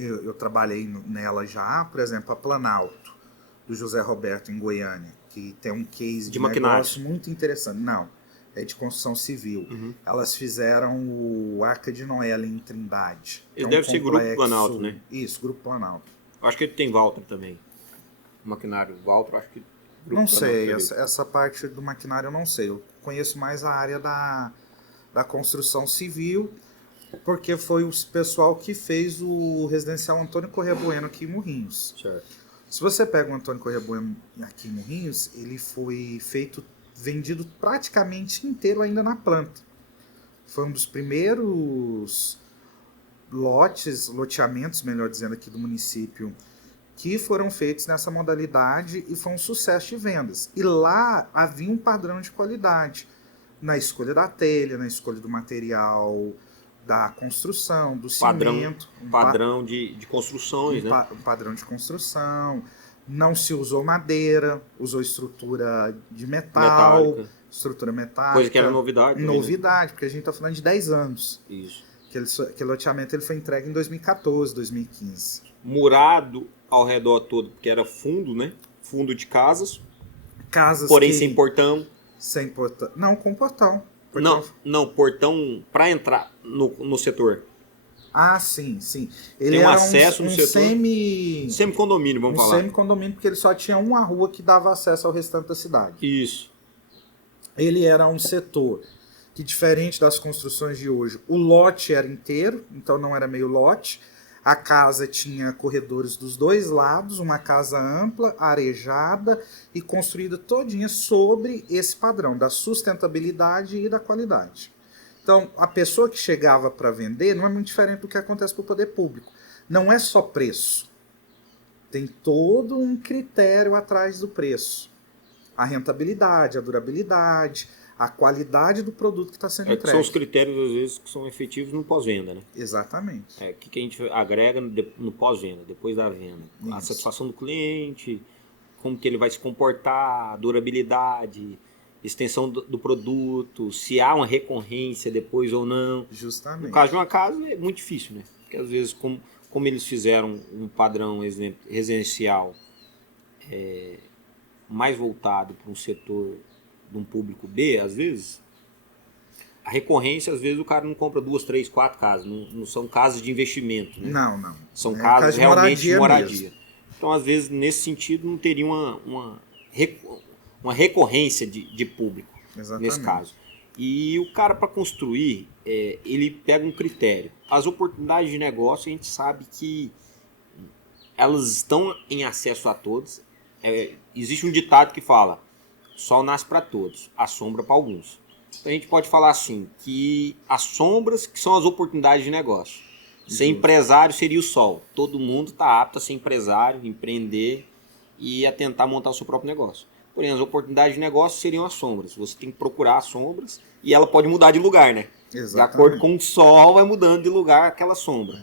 eu trabalhei nela já, por exemplo, a Planalto, do José Roberto, em Goiânia, que tem um case de negócio muito interessante. Não, é de construção civil. Elas fizeram o Arca de Noé ali em Trindade. Ele deve ser Grupo Planalto, né? Isso, Grupo Planalto. Eu acho que ele tem Valtra também. O maquinário Valtra, acho que... Não sei, essa parte do maquinário eu não sei. Eu conheço mais a área da construção civil, porque foi o pessoal que fez o residencial Antônio Corrêa Bueno aqui em Morrinhos. Certo. Se você pega o Antônio Corrêa Bueno aqui em Morrinhos, ele foi vendido praticamente inteiro ainda na planta. Foi um dos primeiros loteamentos, melhor dizendo, aqui do município, que foram feitos nessa modalidade e foi um sucesso de vendas. E lá havia um padrão de qualidade na escolha da telha, na escolha do material da construção, do cimento. Padrão de construções, né? Um padrão de construção. Não se usou madeira, usou estrutura de metálica. Estrutura metálica. Coisa que era novidade. Novidade, né? Porque a gente está falando de 10 anos. Isso. Aquele loteamento ele foi entregue em 2014, 2015. Murado ao redor todo, porque era fundo, né? Fundo de casas. Porém sem portão. Sem portão. Não, com portão. Não, portão para entrar no setor. Ah, sim. Ele tem era acesso no setor. Semi-condomínio, vamos falar. Semi-condomínio, porque ele só tinha uma rua que dava acesso ao restante da cidade. Isso. Ele era um setor que, diferente das construções de hoje, o lote era inteiro, então não era meio lote. A casa tinha corredores dos dois lados, uma casa ampla, arejada e construída todinha sobre esse padrão da sustentabilidade e da qualidade. Então, a pessoa que chegava para vender não é muito diferente do que acontece para o poder público. Não é só preço. Tem todo um critério atrás do preço. A rentabilidade, a durabilidade, a qualidade do produto que está sendo entregue. São os critérios, às vezes, que são efetivos no pós-venda, né? Exatamente. O que a gente agrega no pós-venda, depois da venda. Isso. A satisfação do cliente, como que ele vai se comportar, durabilidade, extensão do produto, se há uma recorrência depois ou não. Justamente. No caso de uma casa é muito difícil, né? Porque às vezes, como eles fizeram um padrão residencial mais voltado para um setor de um público B, às vezes, a recorrência, às vezes o cara não compra 2, 3, 4 casas, não são casas de investimento, né? Não. São casas realmente de moradia. Mesmo. Então, às vezes, nesse sentido, não teria uma recorrência de público. Exatamente. Nesse caso. E o cara, para construir, ele pega um critério. As oportunidades de negócio, a gente sabe que elas estão em acesso a todos. Existe um ditado que fala: sol nasce para todos, a sombra para alguns. Então a gente pode falar assim, que as sombras que são as oportunidades de negócio. Ser empresário seria o sol. Todo mundo está apto a ser empresário, empreender e a tentar montar o seu próprio negócio. Porém, as oportunidades de negócio seriam as sombras. Você tem que procurar as sombras e ela pode mudar de lugar, né? Exatamente. De acordo com o sol, vai mudando de lugar aquela sombra.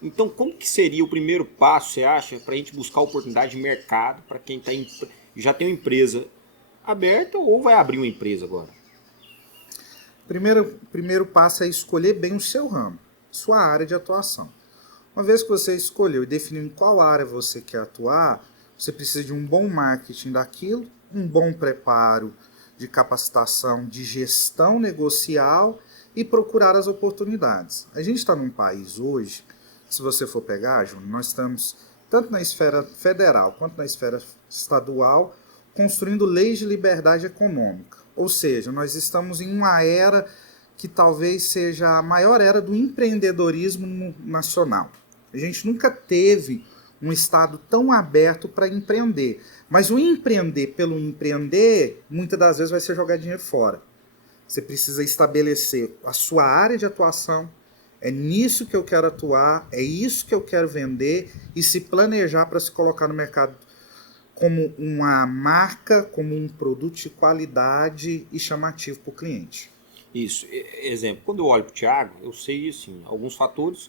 Então, como que seria o primeiro passo, você acha, para a gente buscar oportunidade de mercado para quem já tem uma empresa aberta ou vai abrir uma empresa agora? Primeiro passo é escolher bem o seu ramo, sua área de atuação. Uma vez que você escolheu e definiu em qual área você quer atuar, você precisa de um bom marketing daquilo, um bom preparo de capacitação de gestão negocial e procurar as oportunidades. A gente está num país hoje, se você for pegar, Júnior, nós estamos, tanto na esfera federal quanto na esfera estadual, construindo leis de liberdade econômica. Ou seja, nós estamos em uma era que talvez seja a maior era do empreendedorismo nacional. A gente nunca teve um estado tão aberto para empreender. Mas o empreender pelo empreender, muitas das vezes vai ser jogar dinheiro fora. Você precisa estabelecer a sua área de atuação, é nisso que eu quero atuar, é isso que eu quero vender e se planejar para se colocar no mercado como uma marca, como um produto de qualidade e chamativo para o cliente. Isso. Exemplo, quando eu olho para o Thiago, eu sei assim, alguns fatores,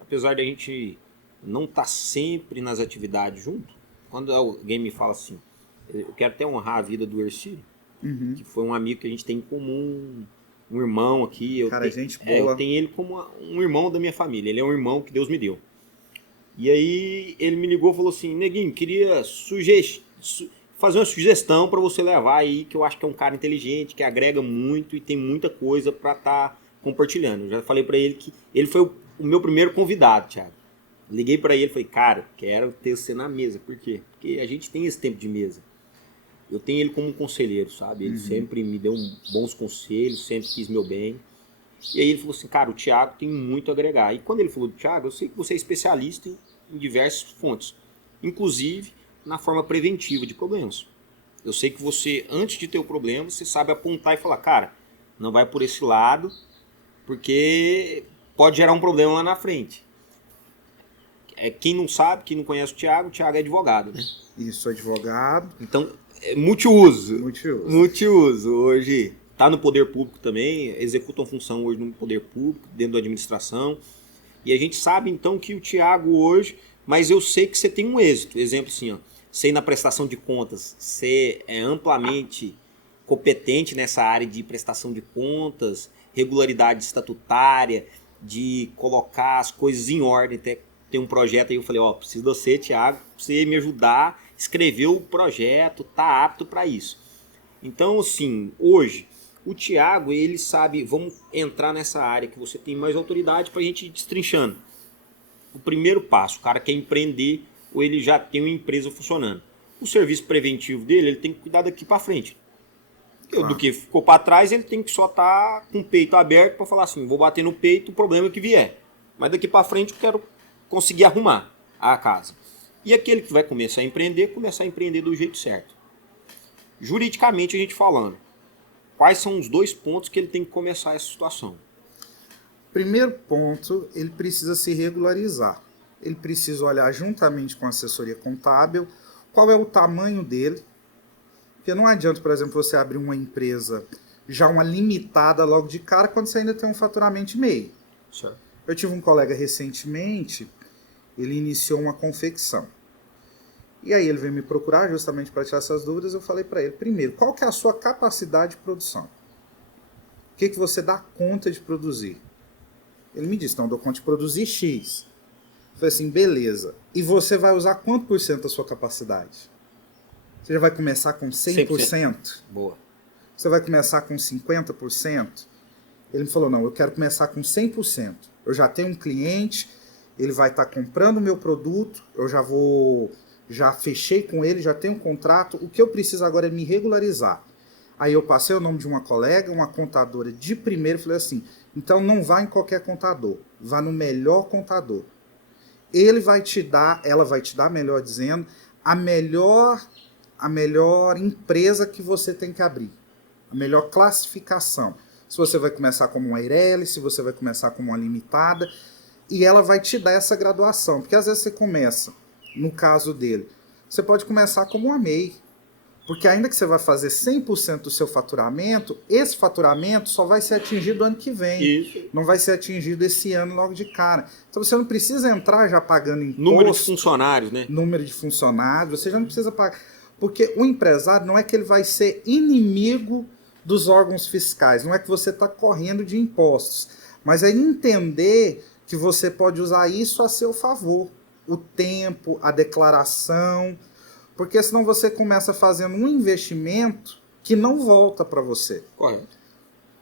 apesar de a gente não estar sempre nas atividades junto, quando alguém me fala assim, eu quero até honrar a vida do Ercílio, que foi um amigo que a gente tem em comum, um irmão aqui. Gente boa. Eu tenho ele como um irmão da minha família, ele é um irmão que Deus me deu. E aí ele me ligou e falou assim, Neguinho, queria fazer uma sugestão para você levar aí, que eu acho que é um cara inteligente, que agrega muito e tem muita coisa para estar compartilhando. Eu já falei para ele que ele foi o meu primeiro convidado, Thiago. Liguei para ele e falei, cara, quero ter você na mesa. Por quê? Porque a gente tem esse tempo de mesa. Eu tenho ele como conselheiro, sabe? Ele sempre me deu bons conselhos, sempre quis meu bem. E aí ele falou assim, cara, o Thiago tem muito a agregar. E quando ele falou do Thiago, eu sei que você é especialista em diversas fontes, inclusive na forma preventiva de problemas. Eu sei que você, antes de ter o problema, você sabe apontar e falar, cara, não vai por esse lado, porque pode gerar um problema lá na frente. Quem não sabe, quem não conhece o Thiago é advogado, né? Isso, advogado. Então, é multiuso. Multiuso. Hoje está no poder público também, executa uma função hoje no poder público, dentro da administração. E a gente sabe então que o Thiago hoje, mas eu sei que você tem um êxito. Exemplo assim, ó, você na prestação de contas, você é amplamente competente nessa área de prestação de contas, regularidade estatutária, de colocar as coisas em ordem. Até tem um projeto aí, eu falei, ó, preciso de você, Thiago, pra você me ajudar, escrever o projeto, tá apto para isso. Então, assim, hoje, o Thiago, ele sabe, vamos entrar nessa área que você tem mais autoridade para a gente ir destrinchando. O primeiro passo, o cara quer empreender ou ele já tem uma empresa funcionando. O serviço preventivo dele, ele tem que cuidar daqui para frente. Do que ficou para trás, ele tem que só estar com o peito aberto para falar assim, vou bater no peito o problema que vier. Mas daqui para frente eu quero conseguir arrumar a casa. E aquele que vai começar a empreender do jeito certo. Juridicamente a gente falando, quais são os 2 pontos que ele tem que começar essa situação? Primeiro ponto, ele precisa se regularizar. Ele precisa olhar juntamente com a assessoria contábil qual é o tamanho dele. Porque não adianta, por exemplo, você abrir uma empresa já uma limitada logo de cara quando você ainda tem um faturamento e meio. Certo. Eu tive um colega recentemente, ele iniciou uma confecção. E aí ele veio me procurar justamente para tirar essas dúvidas. Eu falei para ele, primeiro, qual que é a sua capacidade de produção? O que você dá conta de produzir? Ele me disse, não, eu dou conta de produzir X. Eu falei assim, beleza. E você vai usar quanto por cento da sua capacidade? Você já vai começar com 100%? Boa. Você vai começar com 50%? Ele me falou, não, eu quero começar com 100%. Eu já tenho um cliente, ele vai estar comprando o meu produto, eu já fechei com ele, já tenho um contrato, o que eu preciso agora é me regularizar. Aí eu passei o nome de uma colega, uma contadora de primeiro, falei assim, então não vá em qualquer contador, vá no melhor contador. Ele vai te dar, ela vai te dar, melhor dizendo, a melhor empresa que você tem que abrir, a melhor classificação. Se você vai começar como uma Eireli, se você vai começar como uma limitada, e ela vai te dar essa graduação, porque às vezes você começa, no caso dele, você pode começar como uma MEI, porque ainda que você vai fazer 100% do seu faturamento, esse faturamento só vai ser atingido ano que vem. Isso. Não vai ser atingido esse ano logo de cara. Então você não precisa entrar já pagando imposto. Número de funcionários, né? Número de funcionários, você já não precisa pagar. Porque o empresário não é que ele vai ser inimigo dos órgãos fiscais, não é que você está correndo de impostos, mas é entender que você pode usar isso a seu favor. O tempo, a declaração, porque senão você começa fazendo um investimento que não volta para você. Correto.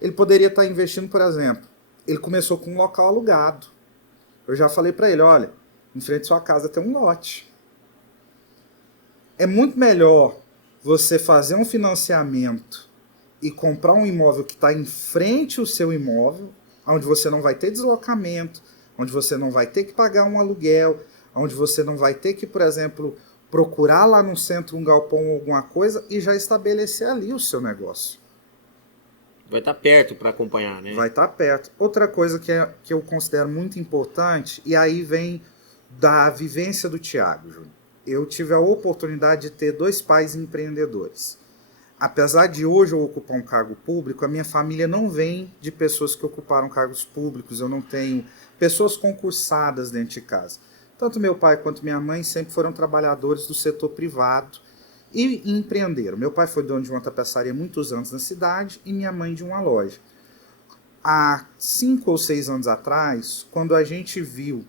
Ele poderia estar investindo, por exemplo, ele começou com um local alugado. Eu já falei para ele, olha, em frente à sua casa tem um lote. É muito melhor você fazer um financiamento e comprar um imóvel que está em frente ao seu imóvel, onde você não vai ter deslocamento, onde você não vai ter que pagar um aluguel, onde você não vai ter que, por exemplo, procurar lá no centro um galpão ou alguma coisa e já estabelecer ali o seu negócio. Vai estar perto para acompanhar, né? Vai estar perto. Outra coisa que eu considero muito importante, e aí vem da vivência do Thiago, Júnior. Eu tive a oportunidade de ter 2 pais empreendedores. Apesar de hoje eu ocupar um cargo público, a minha família não vem de pessoas que ocuparam cargos públicos, eu não tenho pessoas concursadas dentro de casa. Tanto meu pai quanto minha mãe sempre foram trabalhadores do setor privado e empreenderam. Meu pai foi dono de uma tapeçaria muitos anos na cidade e minha mãe de uma loja. Há 5 ou 6 anos atrás, quando a gente viu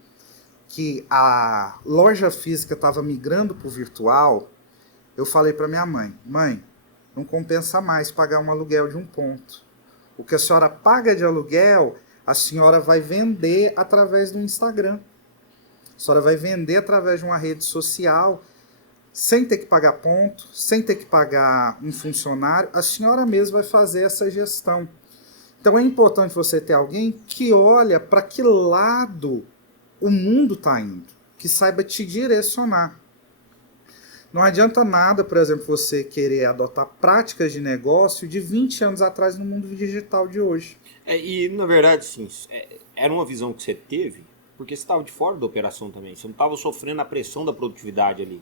que a loja física estava migrando para o virtual, eu falei para minha mãe, mãe, não compensa mais pagar um aluguel de um ponto. O que a senhora paga de aluguel, a senhora vai vender através do Instagram. A senhora vai vender através de uma rede social, sem ter que pagar ponto, sem ter que pagar um funcionário. A senhora mesma vai fazer essa gestão. Então é importante você ter alguém que olha para que lado o mundo está indo, que saiba te direcionar. Não adianta nada, por exemplo, você querer adotar práticas de negócio de 20 anos atrás no mundo digital de hoje. E, na verdade, sim, era uma visão que você teve, porque você estava de fora da operação também. Você não estava sofrendo a pressão da produtividade ali.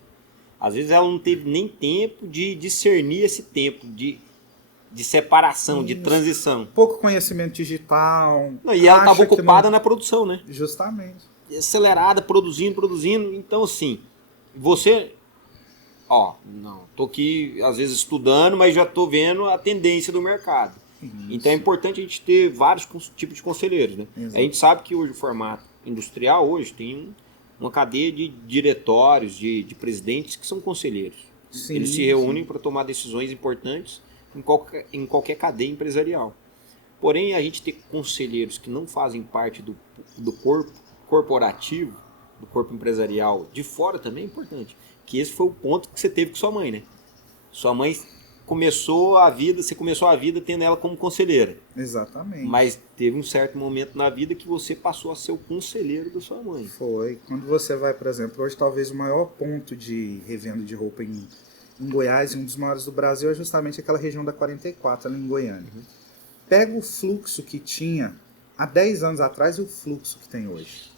Às vezes ela não teve nem tempo de discernir esse tempo de separação, de transição. Pouco conhecimento digital. Não, e ela estava ocupada na produção, né? Justamente. Acelerada, produzindo. Então, assim, você... não, tô aqui às vezes estudando, mas já tô vendo a tendência do mercado. Isso. Então é importante a gente ter vários tipos de conselheiros, né? Exato. A gente sabe que hoje o formato industrial hoje tem uma cadeia de diretórios, de presidentes que são conselheiros. Sim, eles se reúnem para tomar decisões importantes em qualquer cadeia empresarial. Porém, a gente ter conselheiros que não fazem parte do corpo corporativo, do corpo empresarial de fora também é importante. Que esse foi o ponto que você teve com sua mãe, né? Sua mãe você começou a vida tendo ela como conselheira. Exatamente. Mas teve um certo momento na vida que você passou a ser o conselheiro da sua mãe. Foi. Quando você vai, por exemplo, hoje talvez o maior ponto de revenda de roupa em Goiás, um dos maiores do Brasil, é justamente aquela região da 44, ali em Goiânia. Uhum. Pega o fluxo que tinha há 10 anos atrás e o fluxo que tem hoje.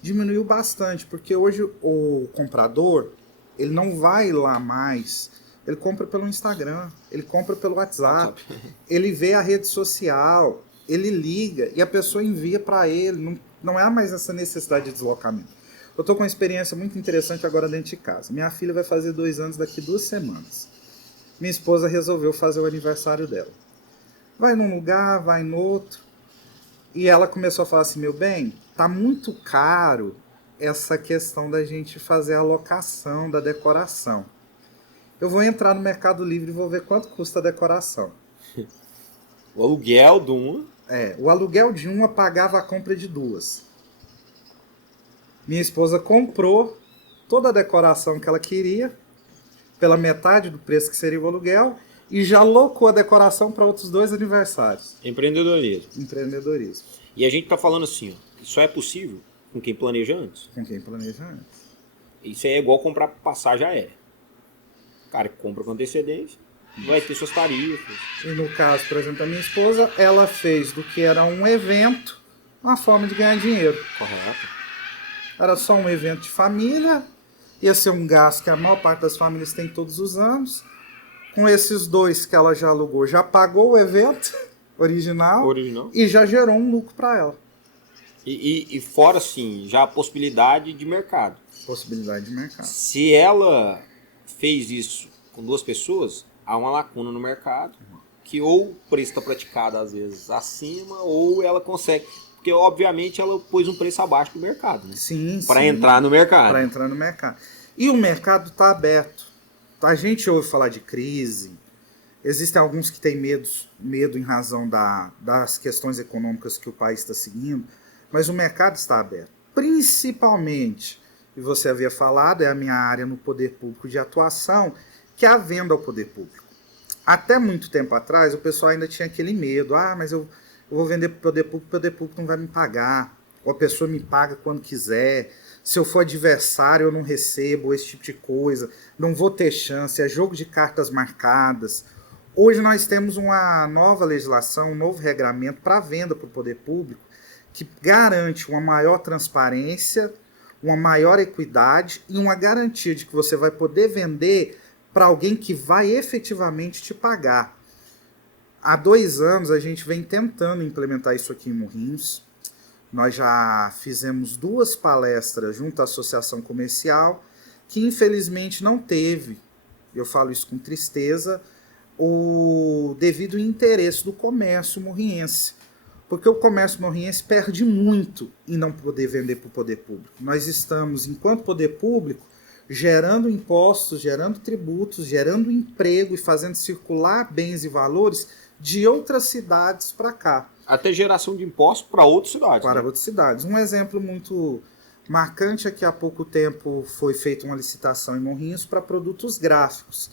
Diminuiu bastante, porque hoje o comprador, ele não vai lá mais, ele compra pelo Instagram, ele compra pelo WhatsApp, ele vê a rede social, ele liga e a pessoa envia para ele, não há mais essa necessidade de deslocamento. Eu estou com uma experiência muito interessante agora dentro de casa. Minha filha vai fazer 2 anos daqui 2 semanas. Minha esposa resolveu fazer o aniversário dela. Vai num lugar, vai no outro, e ela começou a falar assim, meu bem, tá muito caro essa questão da gente fazer a locação da decoração. Eu vou entrar no Mercado Livre e vou ver quanto custa a decoração. O aluguel de uma? O aluguel de uma pagava a compra de 2. Minha esposa comprou toda a decoração que ela queria, pela metade do preço que seria o aluguel, e já locou a decoração para outros 2 aniversários. Empreendedorismo. E a gente está falando assim, isso é possível com quem planeja antes? Com quem planeja antes. Isso é igual comprar passagem aérea. O cara que compra com antecedência vai ter suas tarifas. E no caso, por exemplo, da minha esposa, ela fez do que era um evento uma forma de ganhar dinheiro. Correto. Era só um evento de família, ia ser um gasto que a maior parte das famílias tem todos os anos. Com esses 2 que ela já alugou, já pagou o evento original. E já gerou um lucro para ela. E fora, assim, já a possibilidade de mercado. Possibilidade de mercado. Se ela fez isso com 2 pessoas, há uma lacuna no mercado, que ou o preço está praticado, às vezes, acima, ou ela consegue... Porque, obviamente, ela pôs um preço abaixo do mercado, né? Sim, para entrar no mercado. Para entrar no mercado. E o mercado está aberto. A gente ouve falar de crise. Existem alguns que têm medo em razão das questões econômicas que o país está seguindo. Mas o mercado está aberto. Principalmente, e você havia falado, é a minha área no poder público de atuação, que é a venda ao poder público. Até muito tempo atrás, o pessoal ainda tinha aquele medo. Mas eu vou vender para o poder público não vai me pagar. Ou a pessoa me paga quando quiser. Se eu for adversário, eu não recebo, esse tipo de coisa. Não vou ter chance, é jogo de cartas marcadas. Hoje nós temos uma nova legislação, um novo regramento para venda para o poder público, que garante uma maior transparência, uma maior equidade e uma garantia de que você vai poder vender para alguém que vai efetivamente te pagar. Há 2 anos a gente vem tentando implementar isso aqui em Morrinhos. Nós já fizemos 2 palestras junto à Associação Comercial, que infelizmente não teve, eu falo isso com tristeza, o devido interesse do comércio morriense. Porque o comércio morrinhense perde muito em não poder vender para o poder público. Nós estamos, enquanto poder público, gerando impostos, gerando tributos, gerando emprego e fazendo circular bens e valores de outras cidades para cá. Até geração de impostos para outras cidades. Para né? outras cidades. Um exemplo muito marcante é que há pouco tempo foi feita uma licitação em Morrinhos para produtos gráficos.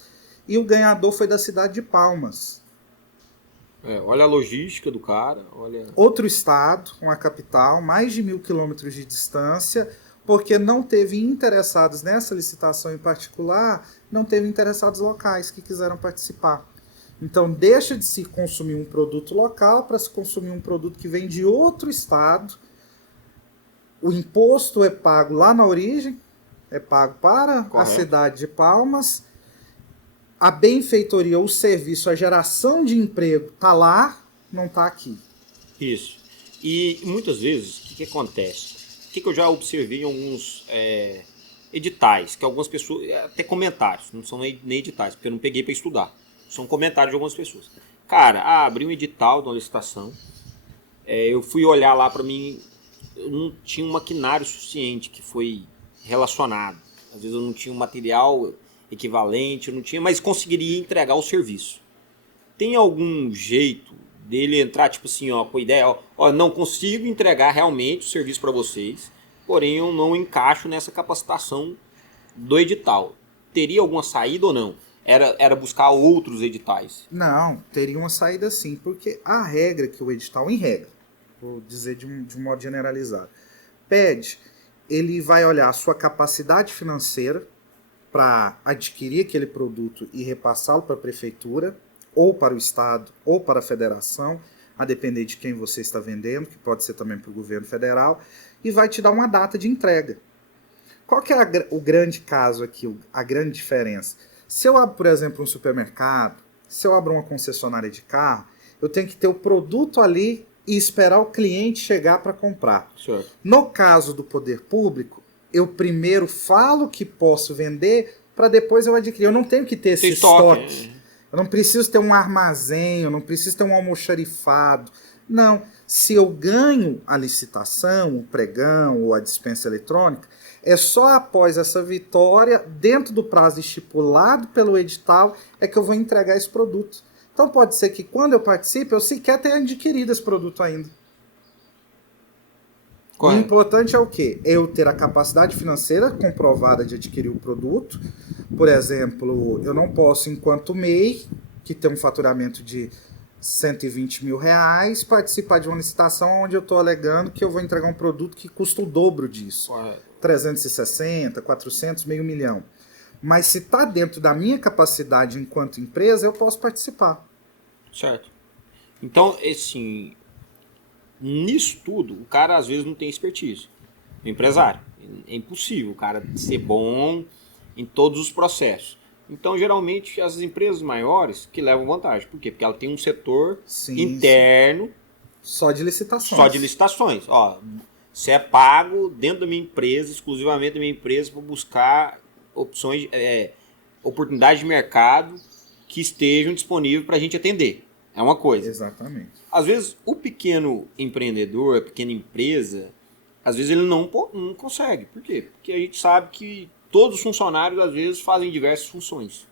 E o ganhador foi da cidade de Palmas. Olha a logística do cara. Olha... Outro estado, uma capital, mais de 1.000 quilômetros de distância, porque não teve interessados nessa licitação em particular, não teve interessados locais que quiseram participar. Então deixa de se consumir um produto local para se consumir um produto que vem de outro estado. O imposto é pago lá na origem, é pago para Correto. a cidade de Palmas. A benfeitoria, o serviço, a geração de emprego está lá, não está aqui. Isso. E muitas vezes, o que acontece? O que eu já observei em alguns editais, que algumas pessoas, até comentários, não são nem editais, porque eu não peguei para estudar. São comentários de algumas pessoas. Cara, abri um edital de uma licitação, eu fui olhar lá para mim, eu não tinha um maquinário suficiente que foi relacionado. Às vezes eu não tinha um material equivalente, eu não tinha, mas conseguiria entregar o serviço. Tem algum jeito dele entrar, tipo assim, com a ideia, não consigo entregar realmente o serviço para vocês, porém eu não encaixo nessa capacitação do edital. Teria alguma saída ou não? Era buscar outros editais? Não, teria uma saída sim, porque a regra que o edital, em regra, vou dizer de um modo generalizado, pede, ele vai olhar a sua capacidade financeira para adquirir aquele produto e repassá-lo para a prefeitura, ou para o estado, ou para a federação, a depender de quem você está vendendo, que pode ser também para o governo federal, e vai te dar uma data de entrega. Qual que é o grande caso aqui, a grande diferença? Se eu abro, por exemplo, um supermercado, se eu abro uma concessionária de carro, eu tenho que ter o produto ali e esperar o cliente chegar para comprar. Certo. No caso do poder público, eu primeiro falo que posso vender para depois eu adquirir. Eu não tenho que ter esse estoque. Eu não preciso ter um armazém, eu não preciso ter um almoxarifado. Não. Se eu ganho a licitação, o pregão ou a dispensa eletrônica, é só após essa vitória, dentro do prazo estipulado pelo edital, é que eu vou entregar esse produto. Então pode ser que quando eu participe, eu sequer tenha adquirido esse produto ainda. Correto. O importante é o quê? Eu ter a capacidade financeira comprovada de adquirir o produto. Por exemplo, eu não posso, enquanto MEI, que tem um faturamento de 120 mil reais, participar de uma licitação onde eu estou alegando que eu vou entregar um produto que custa o dobro disso. Correto. 360, 400, meio milhão. Mas se está dentro da minha capacidade enquanto empresa, eu posso participar. Certo. Então, assim, nisso tudo, o cara às vezes não tem expertise. O empresário. É impossível o cara ser bom em todos os processos. Então, geralmente, as empresas maiores que levam vantagem. Por quê? Porque ela tem um setor interno só de licitações. Só de licitações. Você é pago dentro da minha empresa, exclusivamente da minha empresa, para buscar opções, oportunidades de mercado que estejam disponíveis para a gente atender. É uma coisa. Exatamente. Às vezes, o pequeno empreendedor, a pequena empresa, às vezes ele não consegue. Por quê? Porque a gente sabe que todos os funcionários, às vezes, fazem diversas funções.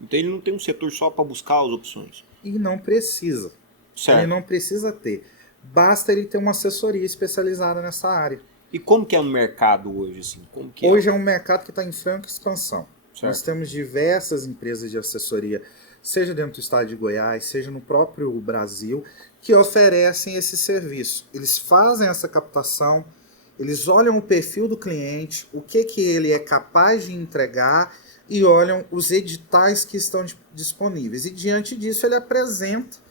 Então, ele não tem um setor só para buscar as opções. E não precisa. Certo. Ele não precisa ter. Basta ele ter uma assessoria especializada nessa área. E como que é no mercado hoje? Assim? Como que hoje é um mercado que está em franca expansão. Certo. Nós temos diversas empresas de assessoria, seja dentro do estado de Goiás, seja no próprio Brasil, que oferecem esse serviço. Eles fazem essa captação, eles olham o perfil do cliente, o que ele é capaz de entregar e olham os editais que estão disponíveis. E diante disso ele apresenta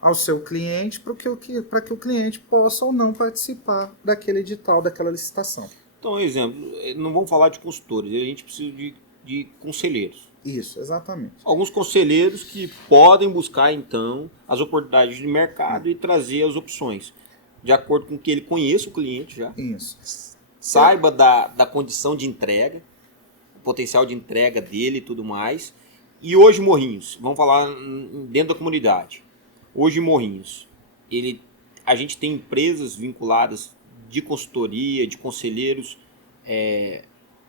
ao seu cliente para que o cliente possa ou não participar daquele edital, daquela licitação. Então, exemplo, não vamos falar de consultores, a gente precisa de conselheiros. Isso, exatamente. Alguns conselheiros que podem buscar, então, as oportunidades de mercado e trazer as opções, de acordo com que ele conheça o cliente já. Isso. Saiba da condição de entrega, o potencial de entrega dele e tudo mais. E hoje, Morrinhos, vamos falar dentro da comunidade. Hoje, Morrinhos, ele a gente tem empresas vinculadas de consultoria, de conselheiros,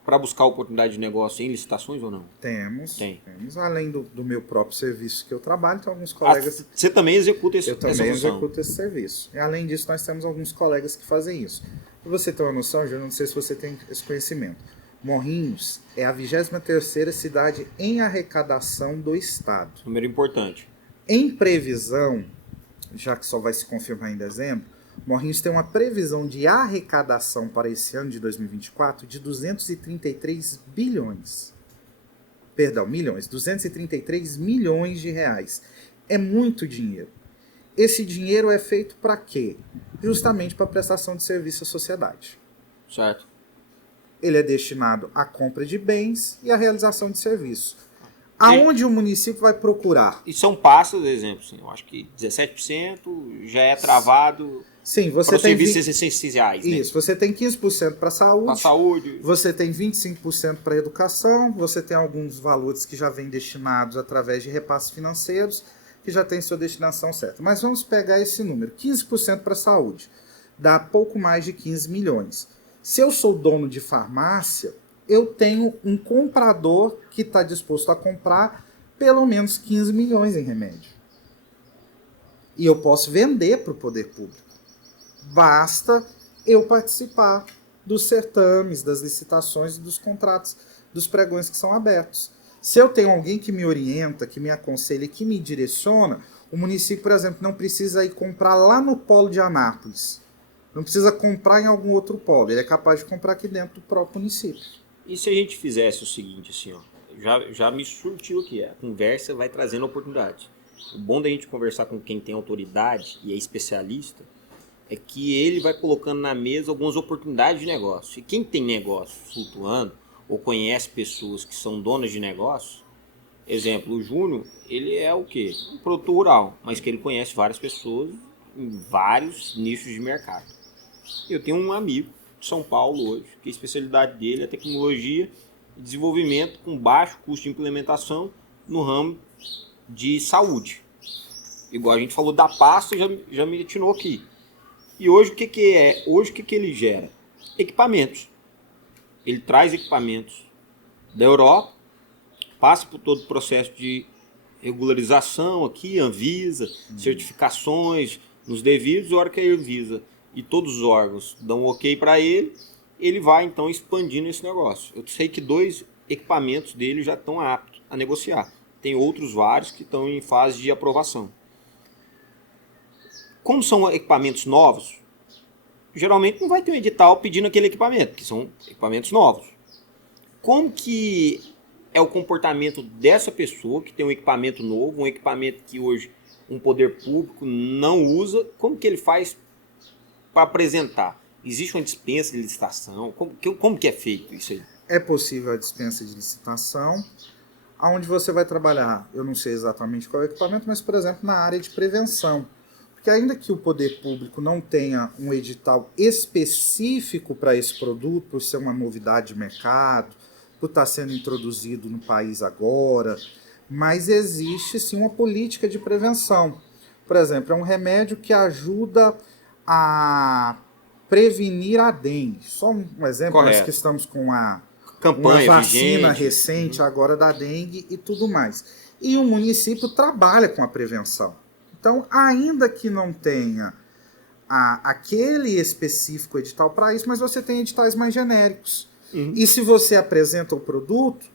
para buscar oportunidade de negócio em licitações ou não? Temos. Tem. Temos. Além do meu próprio serviço que eu trabalho, tem alguns colegas... Você também executa essa Eu também função? executo esse serviço. E além disso, nós temos alguns colegas que fazem isso. Para você ter uma noção, eu não sei se você tem esse conhecimento. Morrinhos é a 23ª cidade em arrecadação do estado. Número importante. Em previsão, já que só vai se confirmar em dezembro, Morrinhos tem uma previsão de arrecadação para esse ano de 2024 de 233 bilhões. Perdão, milhões. 233 milhões de reais. É muito dinheiro. Esse dinheiro é feito para quê? Justamente para prestação de serviço à sociedade. Certo. Ele é destinado à compra de bens e à realização de serviços. Aonde o município vai procurar? E são passos, exemplo, assim, eu acho que 17% já é travado Sim, você para os tem serviços essenciais. Isso, você tem 15% para saúde. Para saúde. Você tem 25% para educação, você tem alguns valores que já vêm destinados através de repasses financeiros, que já tem sua destinação certa. Mas vamos pegar esse número, 15% para saúde, dá pouco mais de 15 milhões. Se eu sou dono de farmácia, eu tenho um comprador que está disposto a comprar pelo menos 15 milhões em remédio. E eu posso vender para o poder público. Basta eu participar dos certames, das licitações e dos contratos, dos pregões que são abertos. Se eu tenho alguém que me orienta, que me aconselha, que me direciona, o município, por exemplo, não precisa ir comprar lá no polo de Anápolis. Não precisa comprar em algum outro polo. Ele é capaz de comprar aqui dentro do próprio município. E se a gente fizesse o seguinte, assim, ó, já me surtiu aqui, a conversa vai trazendo oportunidade. O bom da gente conversar com quem tem autoridade e é especialista é que ele vai colocando na mesa algumas oportunidades de negócio. E quem tem negócio flutuando ou conhece pessoas que são donas de negócio, exemplo, o Júnior, ele é o quê? Um produtor rural, mas que ele conhece várias pessoas em vários nichos de mercado. Eu tenho um amigo de São Paulo hoje, que a especialidade dele é tecnologia e desenvolvimento com baixo custo de implementação no ramo de saúde. Igual a gente falou da pasta, já me atinou aqui. E hoje o que é? Hoje o que ele gera? Equipamentos. Ele traz equipamentos da Europa, passa por todo o processo de regularização aqui, Anvisa, certificações nos devidos, a hora que a Anvisa e todos os órgãos dão ok para ele, ele vai então expandindo esse negócio. Eu sei que 2 equipamentos dele já estão aptos a negociar. Tem outros vários que estão em fase de aprovação. Como são equipamentos novos, geralmente não vai ter um edital pedindo aquele equipamento, que são equipamentos novos. Como que é o comportamento dessa pessoa que tem um equipamento novo, um equipamento que hoje um poder público não usa, como que ele faz para apresentar? Existe uma dispensa de licitação? Como que é feito isso aí? É possível a dispensa de licitação. Aonde você vai trabalhar, eu não sei exatamente qual é o equipamento, mas, por exemplo, na área de prevenção. Porque ainda que o poder público não tenha um edital específico para esse produto, por ser uma novidade de mercado, por estar sendo introduzido no país agora, mas existe sim uma política de prevenção. Por exemplo, é um remédio que ajuda a prevenir a dengue. Só um exemplo, Correto. nós que estamos com uma vigente. vacina recente agora da dengue e tudo mais. E o município trabalha com a prevenção. Então, ainda que não tenha aquele específico edital para isso, mas você tem editais mais genéricos. E se você apresenta o produto,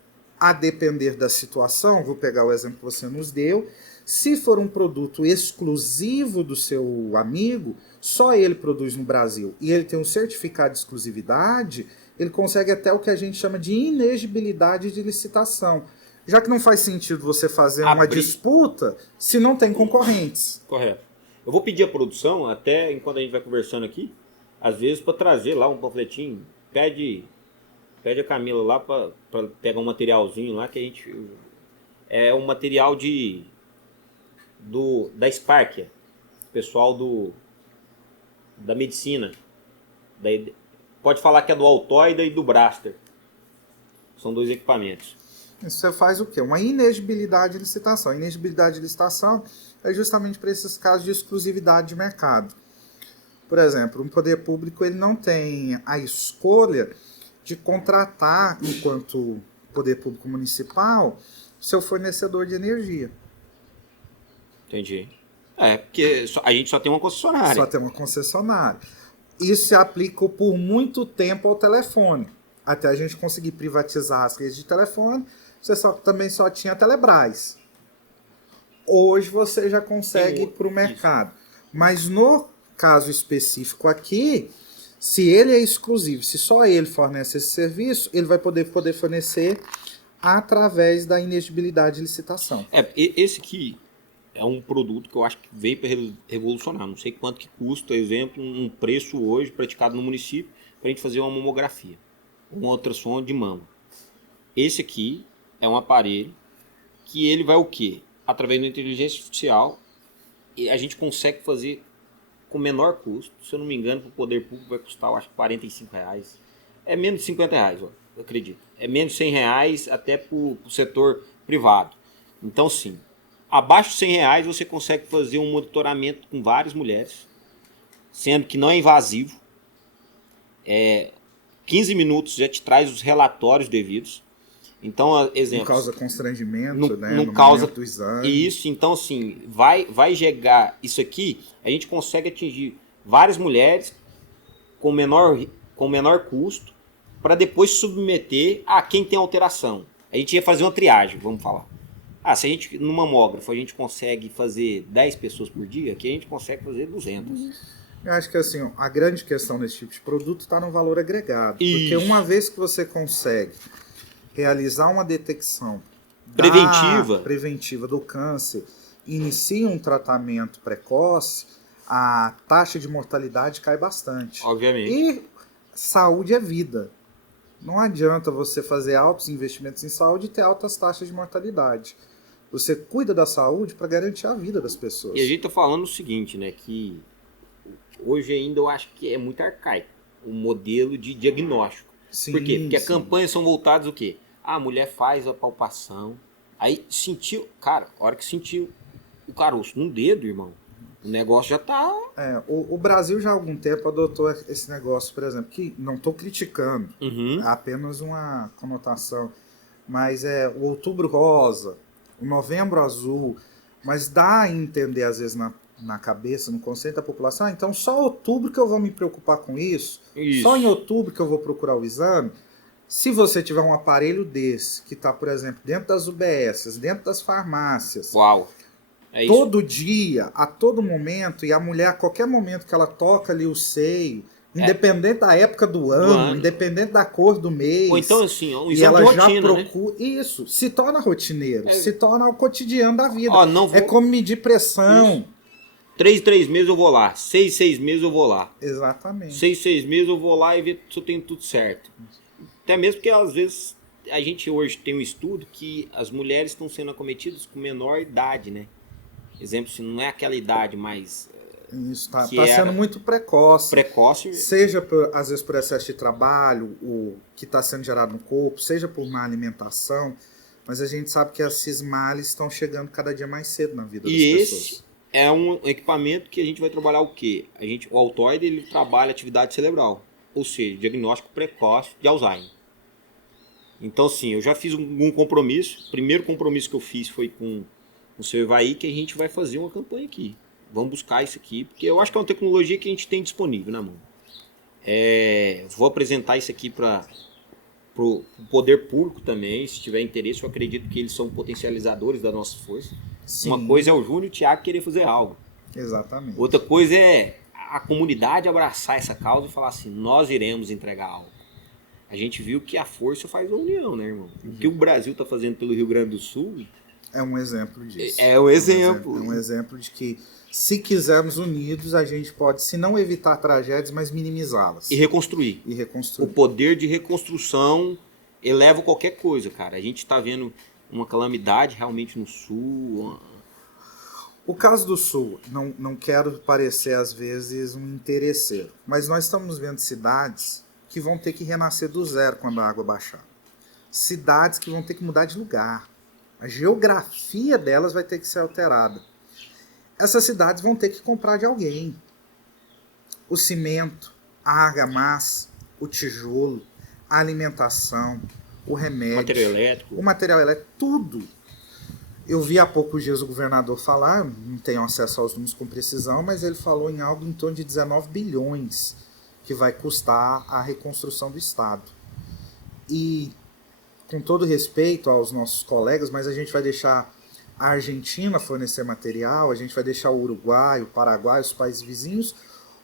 a depender da situação, vou pegar o exemplo que você nos deu, se for um produto exclusivo do seu amigo, só ele produz no Brasil e ele tem um certificado de exclusividade, ele consegue até o que a gente chama de inexigibilidade de licitação. Já que não faz sentido você fazer uma disputa se não tem concorrentes. Correto. Eu vou pedir a produção, até enquanto a gente vai conversando aqui, às vezes para trazer lá um panfletinho, pede a Camila lá para pegar um materialzinho lá que a gente... É um material da Sparkia, pessoal da medicina. Pode falar que é do Altoida e do Braster. São 2 equipamentos. Isso você faz o quê? Uma inexigibilidade de licitação. A inexigibilidade de licitação é justamente para esses casos de exclusividade de mercado. Por exemplo, um poder público ele não tem a escolha de contratar, enquanto poder público municipal, seu fornecedor de energia. Entendi. Porque a gente só tem uma concessionária. Só tem uma concessionária. Isso se aplica por muito tempo ao telefone. Até a gente conseguir privatizar as redes de telefone, você também só tinha a Telebrás. Hoje você já consegue ir para o mercado. Mas no caso específico aqui, se ele é exclusivo, se só ele fornece esse serviço, ele vai poder fornecer através da inexigibilidade de licitação. Esse aqui é um produto que eu acho que veio para revolucionar. Não sei quanto que custa, por exemplo, um preço hoje praticado no município para a gente fazer uma mamografia, uma ultrassom de mama. Esse aqui é um aparelho que ele vai o quê? Através da inteligência artificial, a gente consegue fazer com menor custo. Se eu não me engano, para o poder público vai custar, eu acho, R$45. É menos de R$50, eu acredito. É menos de R$100 até para o setor privado. Então, sim, abaixo de R$100 você consegue fazer um monitoramento com várias mulheres, sendo que não é invasivo. 15 minutos já te traz os relatórios devidos. Então, exemplo. Não causa constrangimento, né? Não no causa momento do exame. Isso, então assim, vai chegar isso aqui, a gente consegue atingir várias mulheres com menor custo para depois submeter a quem tem alteração. A gente ia fazer uma triagem, vamos falar. Se a gente, no mamógrafo, a gente consegue fazer 10 pessoas por dia, aqui a gente consegue fazer 200. Eu acho que assim, a grande questão desse tipo de produto está no valor agregado. Isso. Porque uma vez que você consegue realizar uma detecção preventiva do câncer, inicia um tratamento precoce, a taxa de mortalidade cai bastante. Obviamente. E saúde é vida. Não adianta você fazer altos investimentos em saúde e ter altas taxas de mortalidade. Você cuida da saúde para garantir a vida das pessoas. E a gente está falando o seguinte, né, que hoje ainda eu acho que é muito arcaico o modelo de diagnóstico. Sim, por quê? Porque as sim. campanhas são voltadas o quê? A mulher faz a palpação, aí sentiu, cara, a hora que sentiu o caroço no dedo, irmão, o negócio já tá... O Brasil já há algum tempo adotou esse negócio, por exemplo, que não estou criticando, Uhum. é apenas uma conotação, mas é o Outubro Rosa, o Novembro Azul, mas dá a entender às vezes na cabeça, no conceito da população, então só outubro que eu vou me preocupar com isso, só em outubro que eu vou procurar o exame. Se você tiver um aparelho desse, que está, por exemplo, dentro das UBSs, dentro das farmácias, Uau. É isso. todo dia, a todo momento, e a mulher, a qualquer momento que ela toca ali o seio, independente da época do ano, independente da cor do mês, ou então assim, um e exame ela de já rotina, procura, isso, se torna rotineiro, se torna o cotidiano da vida. Não vou... É como medir pressão. Isso. 3 meses eu vou lá, 6 meses eu vou lá. Exatamente. 6 meses eu vou lá e ver se eu tenho tudo certo. Até mesmo porque às vezes a gente hoje tem um estudo que as mulheres estão sendo acometidas com menor idade, né? Exemplo, se não é aquela idade mais... Isso, tá sendo muito precoce. Seja, às vezes, por excesso de trabalho, o que está sendo gerado no corpo, seja por má alimentação, mas a gente sabe que esses males estão chegando cada dia mais cedo na vida das pessoas. E esse é um equipamento que a gente vai trabalhar o quê? O Altoide, ele trabalha atividade cerebral, ou seja, diagnóstico precoce de Alzheimer. Então, sim, eu já fiz um compromisso. O primeiro compromisso que eu fiz foi com o seu Evaí, que a gente vai fazer uma campanha aqui. Vamos buscar isso aqui, porque eu acho que é uma tecnologia que a gente tem disponível na mão. Vou apresentar isso aqui para o poder público também, se tiver interesse. Eu acredito que eles são potencializadores da nossa força. Sim. Uma coisa é o Júnior e o Thiago querer fazer algo. Exatamente. Outra coisa é a comunidade abraçar essa causa e falar assim, nós iremos entregar algo. A gente viu que a força faz a união, né, irmão? O que o Brasil está fazendo pelo Rio Grande do Sul... É um exemplo disso. É um exemplo. É um exemplo de que, se quisermos unidos, a gente pode, se não evitar tragédias, mas minimizá-las. E reconstruir. O poder de reconstrução eleva qualquer coisa, cara. A gente está vendo uma calamidade realmente no Sul. O caso do Sul, não quero parecer, às vezes, um interesseiro, mas nós estamos vendo cidades que vão ter que renascer do zero quando a água baixar. Cidades que vão ter que mudar de lugar. A geografia delas vai ter que ser alterada. Essas cidades vão ter que comprar de alguém. o cimento, a argamassa, o tijolo, a alimentação, o remédio, Material elétrico, tudo. Eu vi há poucos dias o governador falar, não tenho acesso aos números com precisão, mas ele falou em algo em torno de 19 bilhões que vai custar a reconstrução do Estado. E, com todo respeito aos nossos colegas, mas a gente vai deixar a Argentina fornecer material, a gente vai deixar o Uruguai, o Paraguai, os países vizinhos,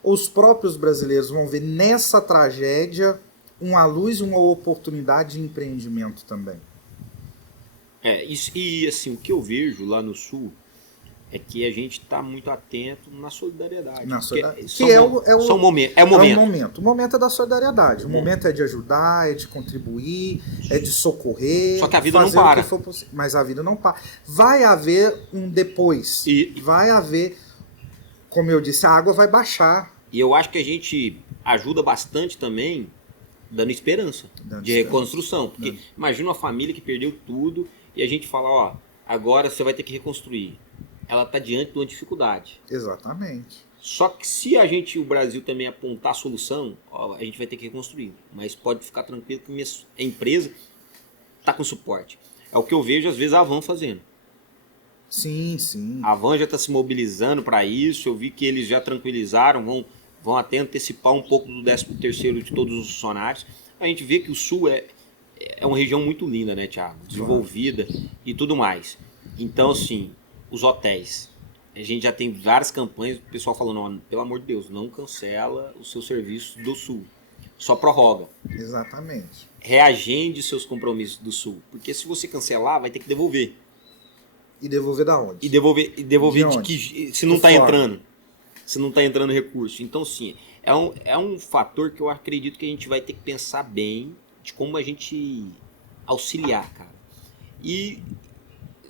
ou os próprios brasileiros vão ver nessa tragédia uma luz, uma oportunidade de empreendimento também. E assim, o que eu vejo lá no Sul é que a gente está muito atento na solidariedade. O momento. O momento é da solidariedade. O momento é de ajudar, é de contribuir, é de socorrer. Só que a vida não para. Mas a vida não para. Vai haver um depois. Vai haver, como eu disse, a água vai baixar. E eu acho que a gente ajuda bastante também dando esperança de reconstrução. Porque imagina uma família que perdeu tudo e a gente fala, ó, agora você vai ter que reconstruir. Ela está diante de uma dificuldade. Exatamente. Só que se o Brasil também apontar a solução, ó, a gente vai ter que reconstruir. Mas pode ficar tranquilo que a empresa está com suporte. É o que eu vejo, às vezes, a Havan fazendo. Sim, sim. A Havan já está se mobilizando para isso. Eu vi que eles já tranquilizaram, vão até antecipar um pouco do 13º de todos os funcionários. A gente vê que o Sul é uma região muito linda, né, Thiago? Desenvolvida e tudo mais. Então, assim, os hotéis. A gente já tem várias campanhas, o pessoal falando, não, pelo amor de Deus, não cancela os seus serviços do Sul. Só prorroga. Exatamente. Reagende seus compromissos do Sul. Porque se você cancelar, vai ter que devolver. E devolver da onde? E devolver de que, se não está entrando. Se não está entrando recurso. Então, sim, é um fator que eu acredito que a gente vai ter que pensar bem de como a gente auxiliar, cara. E,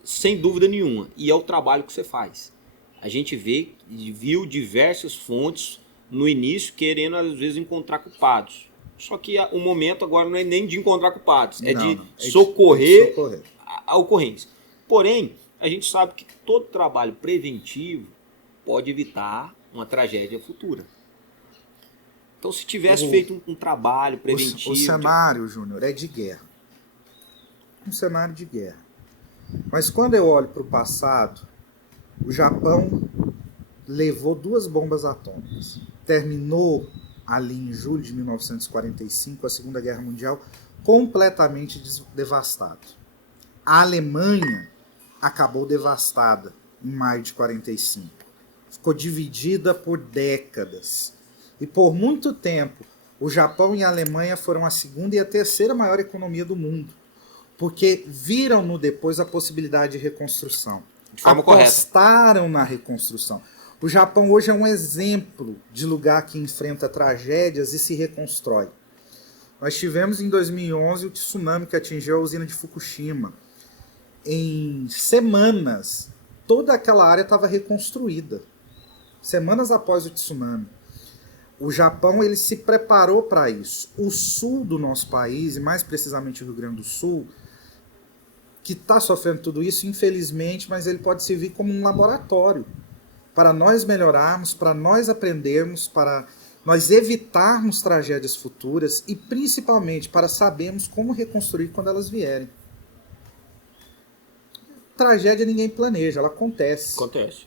sem dúvida nenhuma, e é o trabalho que você faz. A gente viu diversas fontes no início querendo, às vezes, encontrar culpados. Só que o momento agora não é nem de encontrar culpados, é de socorrer a ocorrência. Porém, a gente sabe que todo trabalho preventivo pode evitar uma tragédia futura. Então, se tivesse feito um trabalho preventivo... O cenário, Júnior, é de guerra. Um cenário de guerra. Mas quando eu olho para o passado, o Japão levou 2 bombas atômicas. Terminou ali em julho de 1945 a Segunda Guerra Mundial completamente devastado. A Alemanha acabou devastada em maio de 45. Ficou dividida por décadas. E por muito tempo, o Japão e a Alemanha foram a segunda e a terceira maior economia do mundo. Porque viram no depois a possibilidade de reconstrução. De forma Apostaram correta. na reconstrução. O Japão hoje é um exemplo de lugar que enfrenta tragédias e se reconstrói. Nós tivemos em 2011 o tsunami que atingiu a usina de Fukushima. Em semanas, toda aquela área estava reconstruída. Semanas após o tsunami. O Japão ele se preparou para isso. O sul do nosso país, e mais precisamente o Rio Grande do Sul, que está sofrendo tudo isso, infelizmente, mas ele pode servir como um laboratório para nós melhorarmos, para nós aprendermos, para nós evitarmos tragédias futuras e principalmente para sabermos como reconstruir quando elas vierem. Tragédia ninguém planeja, ela acontece. Acontece.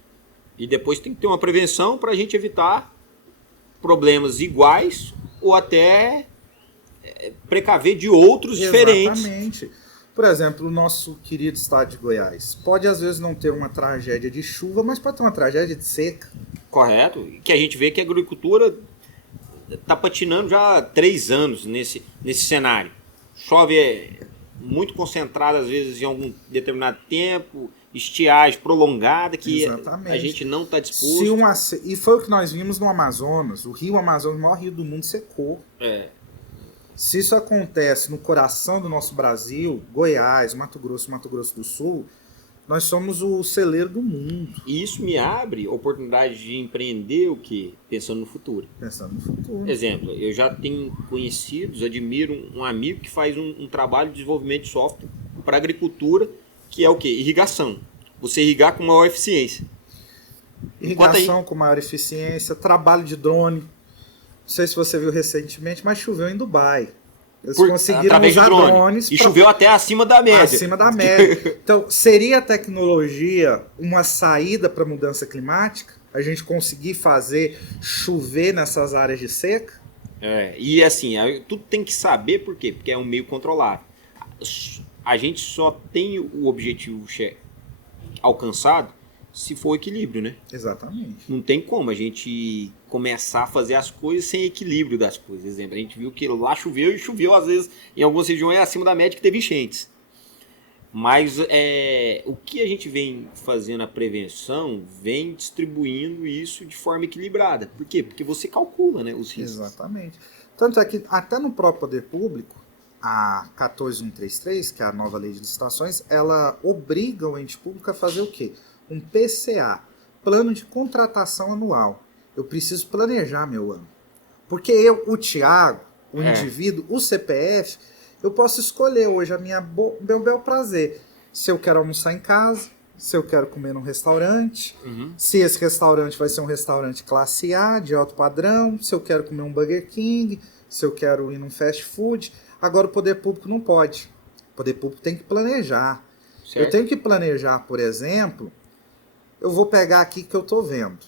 E depois tem que ter uma prevenção para a gente evitar problemas iguais ou até precaver de outros diferentes. Exatamente. Por exemplo, o nosso querido estado de Goiás. Pode às vezes não ter uma tragédia de chuva, mas pode ter uma tragédia de seca. Correto. Que a gente vê que a agricultura está patinando já há 3 anos nesse cenário. Chove muito concentrada às vezes em algum determinado tempo, estiagem prolongada que Exatamente. A gente não está disposto. E foi o que nós vimos no Amazonas. O rio Amazonas, o maior rio do mundo, secou. Se isso acontece no coração do nosso Brasil, Goiás, Mato Grosso do Sul, nós somos o celeiro do mundo. E isso me abre oportunidade de empreender o quê? Pensando no futuro. Pensando no futuro. Exemplo, eu já tenho conhecidos, admiro um amigo que faz um trabalho de desenvolvimento de software para agricultura, que é o quê? Irrigação. Você irrigar com maior eficiência. Irrigação com maior eficiência, trabalho de drone. sei se você viu recentemente, mas choveu em Dubai. Eles Por- conseguiram através de usar drone. drones E pra- choveu até acima da média. acima da média. Então, seria a tecnologia uma saída para a mudança climática? A gente conseguir fazer chover nessas áreas de seca? E assim, tudo tem que saber por quê? Porque é um meio controlado. A gente só tem o objetivo alcançado se for equilíbrio, né? Exatamente. Não tem como a gente começar a fazer as coisas sem equilíbrio das coisas. Exemplo, a gente viu que lá choveu e choveu, às vezes, em algumas regiões acima da média que teve enchentes. Mas o que a gente vem fazendo a prevenção, vem distribuindo isso de forma equilibrada. Por quê? Porque você calcula, né, os riscos. Exatamente. Tanto é que até no próprio poder público, a 14133, que é a nova lei de licitações, ela obriga o ente público a fazer o quê? Um PCA, plano de contratação anual. Eu preciso planejar meu ano. Porque eu, o Thiago, o indivíduo, o CPF, eu posso escolher hoje meu bel prazer. Se eu quero almoçar em casa, se eu quero comer num restaurante, se esse restaurante vai ser um restaurante classe A, de alto padrão, se eu quero comer um Burger King, se eu quero ir num fast food. Agora o poder público não pode. O poder público tem que planejar. Certo? Eu tenho que planejar, por exemplo, eu vou pegar aqui que eu estou vendo.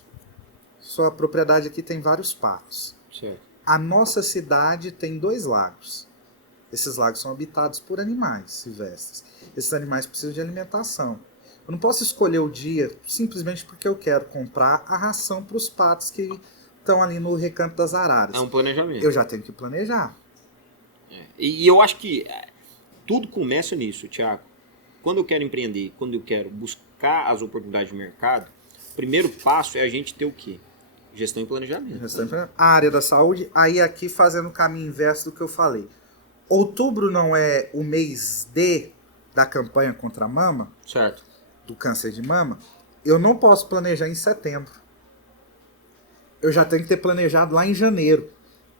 Sua propriedade aqui tem vários patos. Certo. A nossa cidade tem 2 lagos. Esses lagos são habitados por animais silvestres. Esses animais precisam de alimentação. Eu não posso escolher o dia simplesmente porque eu quero comprar a ração para os patos que estão ali no Recanto das Araras. É um planejamento. Eu já tenho que planejar. E eu acho que tudo começa nisso, Thiago. Quando eu quero empreender, quando eu quero buscar as oportunidades de mercado, o primeiro passo é a gente ter o quê? Gestão e planejamento. A área da saúde, aí aqui fazendo o caminho inverso do que eu falei. Outubro não é o mês da campanha contra a mama, Certo. do câncer de mama. Eu não posso planejar em setembro. Eu já tenho que ter planejado lá em janeiro.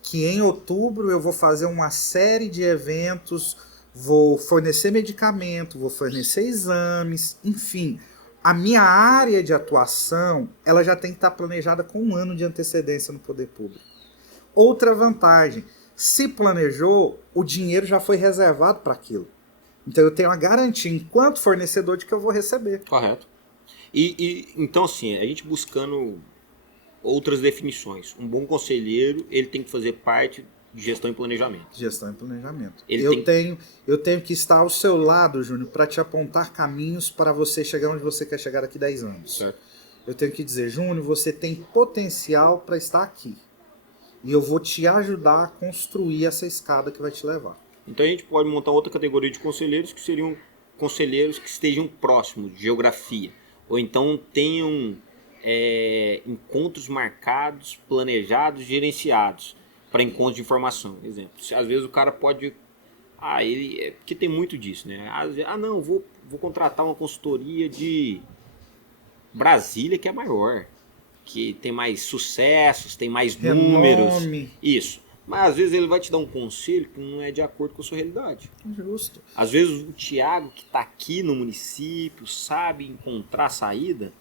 Que em outubro eu vou fazer uma série de eventos, vou fornecer medicamento, vou fornecer exames, enfim. A minha área de atuação, ela já tem que estar planejada com 1 ano de antecedência no poder público. Outra vantagem, se planejou, o dinheiro já foi reservado para aquilo. Então eu tenho a garantia, enquanto fornecedor, de que eu vou receber. Correto. Então, assim, a gente buscando outras definições. Um bom conselheiro, ele tem que fazer parte de gestão e planejamento. Gestão e planejamento. Ele Eu tenho que estar ao seu lado, Júnior, para te apontar caminhos para você chegar onde você quer chegar daqui 10 anos. Certo. Eu tenho que dizer, Júnior, você tem potencial para estar aqui. E eu vou te ajudar a construir essa escada que vai te levar. Então a gente pode montar outra categoria de conselheiros que seriam conselheiros que estejam próximos de geografia. Ou então tenham encontros marcados, planejados, gerenciados para encontros de informação. Exemplo, às vezes o cara pode... porque tem muito disso, né? Não, vou contratar uma consultoria de Brasília que é maior, que tem mais sucessos, tem mais números. Renome. Isso. Mas às vezes ele vai te dar um conselho que não é de acordo com a sua realidade. Justo. Às vezes o Thiago, que está aqui no município, sabe encontrar saída,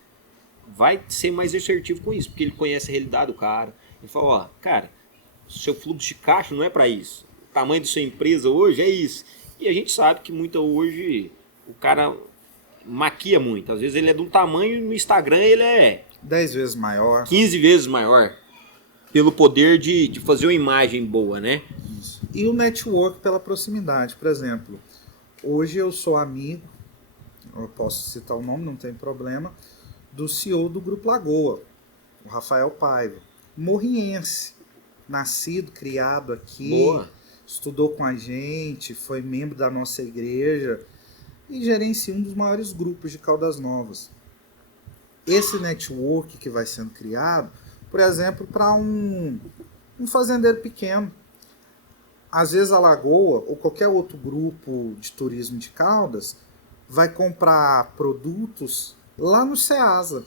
vai ser mais assertivo com isso, porque ele conhece a realidade do cara. Ele fala, cara, seu fluxo de caixa não é para isso. O tamanho da sua empresa hoje é isso. E a gente sabe que hoje o cara maquia muito. Às vezes ele é de um tamanho, no Instagram ele é 10 vezes maior. 15 vezes maior. Pelo poder de fazer uma imagem boa, né? Isso. E o network pela proximidade. Por exemplo, hoje eu sou amigo, eu posso citar o nome, não tem problema, do CEO do Grupo Lagoa, o Rafael Paiva. Morriense. Nascido, criado aqui. Boa. Estudou com a gente, foi membro da nossa igreja e gerencia um dos maiores grupos de Caldas Novas. Esse network que vai sendo criado, por exemplo, para um fazendeiro pequeno. Às vezes a Lagoa ou qualquer outro grupo de turismo de Caldas vai comprar produtos lá no Ceasa,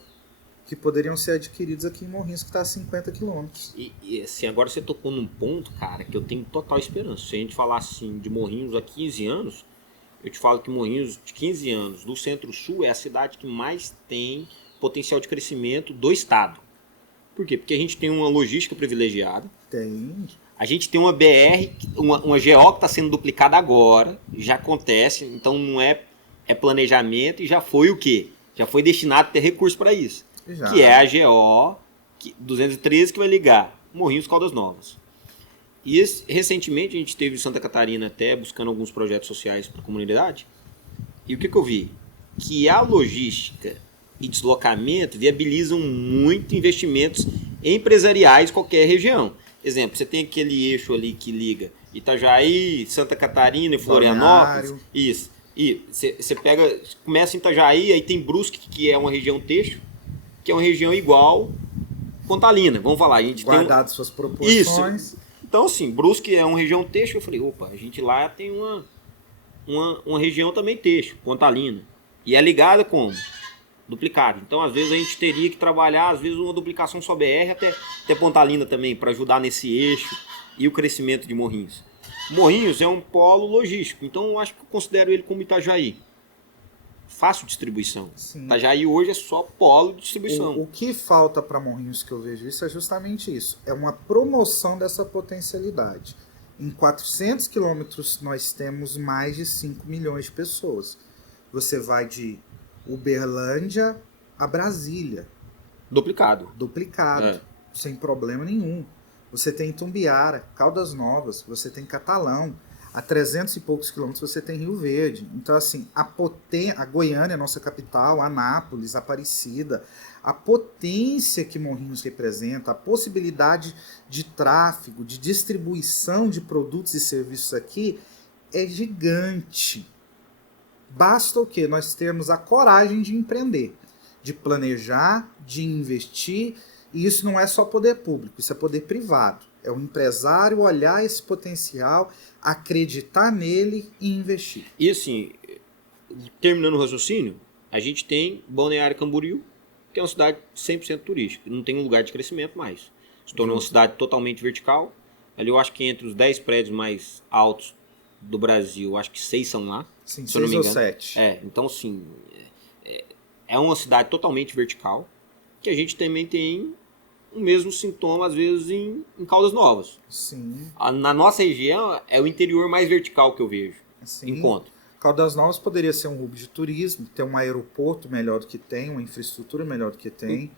que poderiam ser adquiridos aqui em Morrinhos, que está a 50 quilômetros. E assim, agora você tocou num ponto, cara, que eu tenho total esperança. Se a gente falar assim de Morrinhos há 15 anos, eu te falo que Morrinhos, de 15 anos, do Centro-Sul, é a cidade que mais tem potencial de crescimento do estado. Por quê? Porque a gente tem uma logística privilegiada, Tem. A gente tem uma BR, uma GO que está sendo duplicada agora, já acontece, então não é planejamento e já foi o quê? Já foi destinado a ter recurso para isso. Já. Que é a GO 213 que vai ligar Morrinhos Caldas Novas. E recentemente a gente esteve em Santa Catarina até buscando alguns projetos sociais para a comunidade. E o que eu vi? Que a logística e deslocamento viabilizam muito investimentos empresariais em qualquer região. Exemplo, você tem aquele eixo ali que liga Itajaí, Santa Catarina e Florianópolis. Isso. E você começa em Itajaí, aí tem Brusque, que é uma região texto, que é uma região igual Pontalina. Vamos falar, a gente guardado tem suas proporções. Isso. Então, assim, Brusque é uma região texto. Eu falei, opa, a gente lá tem uma região também texto, Pontalina. E é ligada como? Duplicado. Então, às vezes, a gente teria que trabalhar, às vezes, uma duplicação só BR até Pontalina também, para ajudar nesse eixo e o crescimento de Morrinhos. Morrinhos é um polo logístico, então eu acho que eu considero ele como Itajaí. Fácil distribuição. Sim. Itajaí hoje é só polo de distribuição. O que falta para Morrinhos, que eu vejo isso, é justamente isso. É uma promoção dessa potencialidade. Em 400 quilômetros, nós temos mais de 5 milhões de pessoas. Você vai de Uberlândia a Brasília. Duplicado. Sem problema nenhum. Você tem Itumbiara, Caldas Novas, você tem Catalão. A 300 e poucos quilômetros você tem Rio Verde. Então, assim, a Goiânia, nossa capital, Anápolis, Aparecida, a potência que Morrinhos representa, a possibilidade de tráfego, de distribuição de produtos e serviços aqui é gigante. Basta o quê? Nós termos a coragem de empreender, de planejar, de investir, e isso não é só poder público, isso é poder privado. É o empresário olhar esse potencial, acreditar nele e investir. E assim, terminando o raciocínio, a gente tem Balneário Camboriú, que é uma cidade 100% turística, não tem um lugar de crescimento mais. Se tornou uma cidade totalmente vertical. Ali eu acho que entre os 10 prédios mais altos do Brasil, acho que 6 são lá. Sim, 6 ou 7. Então assim, é uma cidade totalmente vertical, que a gente também tem o mesmo sintoma, às vezes, em Caldas Novas. Sim. Na nossa região, é o interior mais vertical que eu vejo. Sim. Encontro. Caldas Novas poderia ser um hub de turismo, ter um aeroporto melhor do que tem, uma infraestrutura melhor do que tem.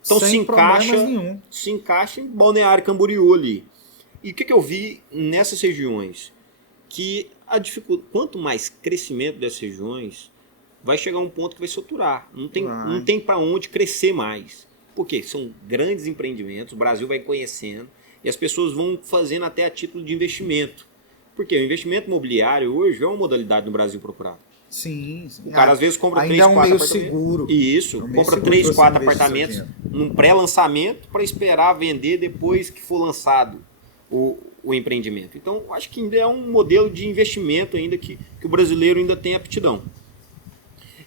Então sem problemas nenhum. Se encaixa em Balneário Camboriú ali. E o que eu vi nessas regiões? Que quanto mais crescimento dessas regiões, vai chegar um ponto que vai saturar. Não tem para onde crescer mais. Porque são grandes empreendimentos, o Brasil vai conhecendo e as pessoas vão fazendo até a título de investimento. Porque o investimento imobiliário hoje é uma modalidade no Brasil procurada. Sim. O cara às vezes compra 3, 4 apartamentos. Seguro. Isso, compra 3, 4 apartamentos num pré-lançamento para esperar vender depois que for lançado o empreendimento. Então, acho que ainda é um modelo de investimento ainda que o brasileiro ainda tem aptidão.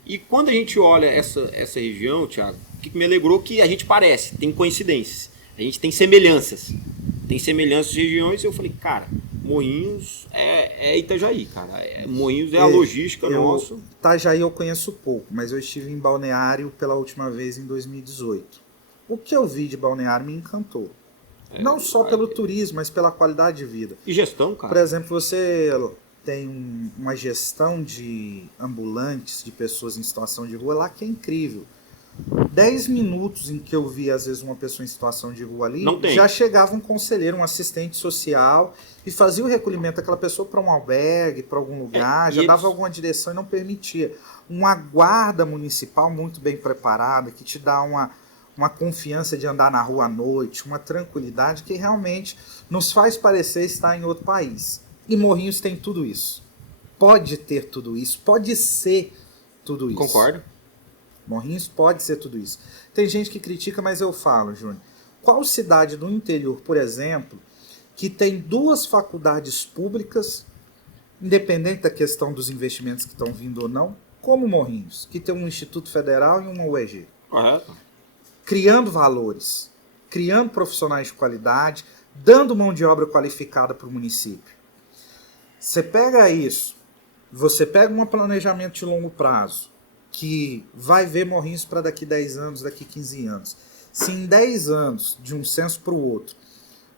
E quando a gente olha essa região, Thiago, o que me alegrou que a gente parece, tem coincidências, a gente tem semelhanças. Tem semelhanças de regiões e eu falei, cara, Morrinhos é Itajaí, cara. Morrinhos é a logística nossa. Itajaí eu conheço pouco, mas eu estive em Balneário pela última vez em 2018. O que eu vi de Balneário me encantou. Não só pelo turismo, mas pela qualidade de vida. E gestão, cara? Por exemplo, você tem uma gestão de ambulantes, de pessoas em situação de rua lá que é incrível. 10 minutos em que eu vi, às vezes, uma pessoa em situação de rua ali, já chegava um conselheiro, um assistente social e fazia o recolhimento daquela pessoa para um albergue, para algum lugar, já dava alguma direção e não permitia. Uma guarda municipal muito bem preparada, que te dá uma confiança de andar na rua à noite, uma tranquilidade que realmente nos faz parecer estar em outro país. E Morrinhos tem tudo isso. Pode ter tudo isso, pode ser tudo isso. Concordo. Morrinhos pode ser tudo isso. Tem gente que critica, mas eu falo, Júnior. Qual cidade do interior, por exemplo, que tem 2 faculdades públicas, independente da questão dos investimentos que estão vindo ou não, como Morrinhos, que tem um Instituto Federal e uma UEG? Correto. Criando valores, criando profissionais de qualidade, dando mão de obra qualificada para o município. Você pega isso, você pega um planejamento de longo prazo, que vai ver Morrinhos para daqui 10 anos, daqui 15 anos. Se em 10 anos, de um censo para o outro,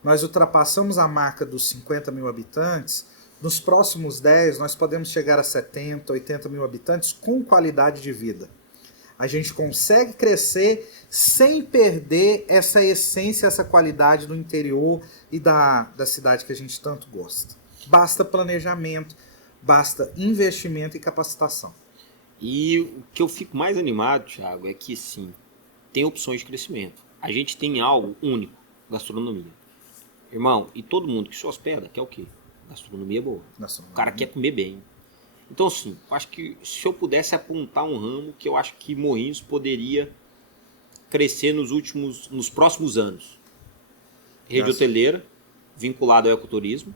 nós ultrapassamos a marca dos 50 mil habitantes. Nos próximos 10, nós podemos chegar a 70, 80 mil habitantes com qualidade de vida. A gente consegue crescer sem perder essa essência, essa qualidade do interior e da cidade que a gente tanto gosta. Basta planejamento, basta investimento e capacitação. E o que eu fico mais animado, Thiago, é que sim, tem opções de crescimento. A gente tem algo único, gastronomia. Irmão, e todo mundo que se hospeda quer o quê? Gastronomia boa. O cara quer comer bem. Então, assim, eu acho que se eu pudesse apontar um ramo que eu acho que Morrinhos poderia crescer nos próximos anos. Rede hoteleira, vinculada ao ecoturismo.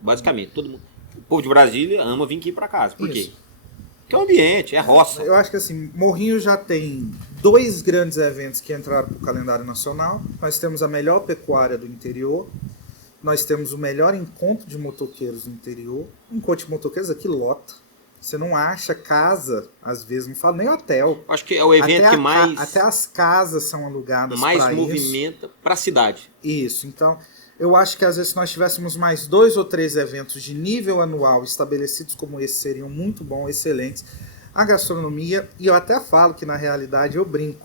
Basicamente, todo mundo. O povo de Brasília ama vir aqui para casa. Por quê? Porque é um ambiente, é roça. Eu acho que assim, Morrinhos já tem 2 grandes eventos que entraram para o calendário nacional. Nós temos a melhor pecuária do interior. Nós temos o melhor encontro de motoqueiros do interior. Encontro de motoqueiros aqui lota. Você não acha casa, às vezes, não falo nem hotel. Acho que é o evento que mais... Até as casas são alugadas para isso. Mais movimenta para a cidade. Isso, então... Eu acho que às vezes se nós tivéssemos mais 2 ou 3 eventos de nível anual estabelecidos como esse, seriam muito bons, excelentes. A gastronomia, e eu até falo que na realidade eu brinco.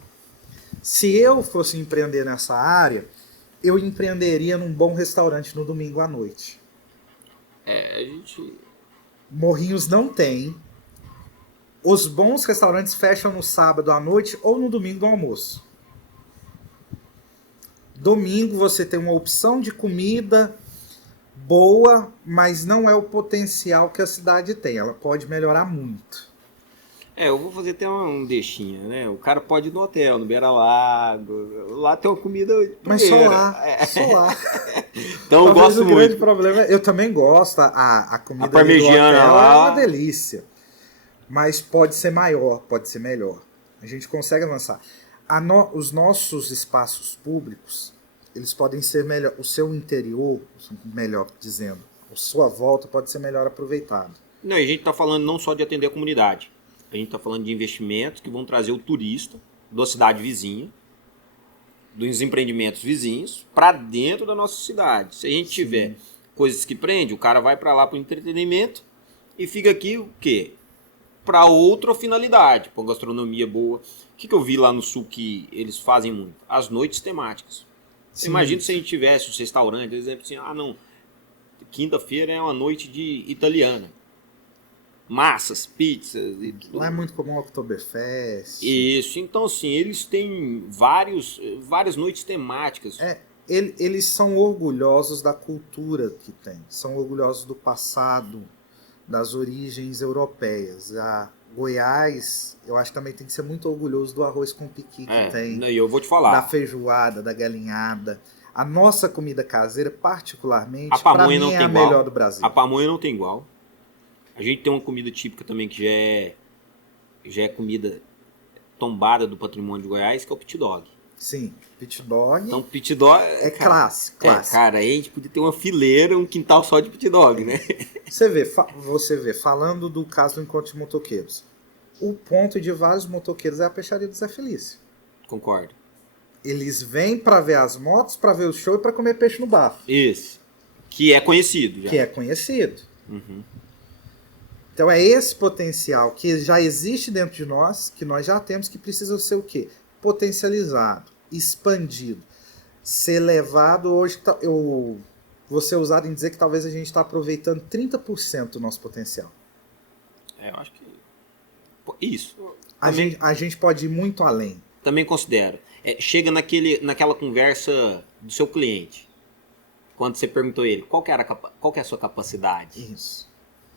Se eu fosse empreender nessa área, eu empreenderia num bom restaurante no domingo à noite. A gente... Morrinhos não tem. Os bons restaurantes fecham no sábado à noite ou no domingo do almoço. Domingo você tem uma opção de comida boa, mas não é o potencial que a cidade tem. Ela pode melhorar muito. Eu vou fazer até um deixinha, né? O cara pode ir no hotel, no Beira-Lago. Lá tem uma comida mas só lá, só lá. Então eu gosto muito. O grande problema, eu também gosto. A comida a parmegiana lá é uma delícia. Mas pode ser maior, pode ser melhor. A gente consegue avançar. Os nossos espaços públicos, eles podem ser melhor, o seu interior, melhor dizendo, a sua volta pode ser melhor aproveitado. Não, e a gente está falando não só de atender a comunidade, a gente está falando de investimentos que vão trazer o turista da cidade vizinha, dos empreendimentos vizinhos, para dentro da nossa cidade. Se a gente tiver coisas que prende, o cara vai para lá para o entretenimento e fica aqui o quê? Para outra finalidade, para gastronomia boa. O que eu vi lá no sul que eles fazem muito? As noites temáticas. Imagina se a gente tivesse os restaurantes, por exemplo, assim, não, quinta-feira é uma noite de italiana. Massas, pizzas e tudo. Lá é muito comum o Oktoberfest. Isso, então assim, eles têm várias noites temáticas. Eles são orgulhosos da cultura que tem, são orgulhosos do passado, das origens europeias. A Goiás, eu acho que também tem que ser muito orgulhoso do arroz com piqui que tem. E eu vou te falar. Da feijoada, da galinhada. A nossa comida caseira, particularmente, para mim é a melhor do Brasil. A pamonha não tem igual. A gente tem uma comida típica também que já é comida tombada do patrimônio de Goiás, que é o pit dog. Sim, pit dog. Então, pit dog é clássico. Cara, a gente podia ter uma fileira, um quintal só de pit dog, né? Você vê, falando do caso do encontro de motoqueiros, o ponto de vários motoqueiros é a peixaria do Zé Felício. Concordo. Eles vêm para ver as motos, para ver o show e para comer peixe no bafo. Isso. Que é conhecido já. Que é conhecido. Uhum. Então é esse potencial que já existe dentro de nós, que nós já temos, que precisa ser o quê? Potencializado, expandido, ser levado. Hoje eu vou ser usado em dizer que talvez a gente está aproveitando 30% do nosso potencial. Eu acho que isso. A gente pode ir muito além. Também considero. Chega naquela conversa do seu cliente, quando você perguntou a ele qual que é a sua capacidade. Isso.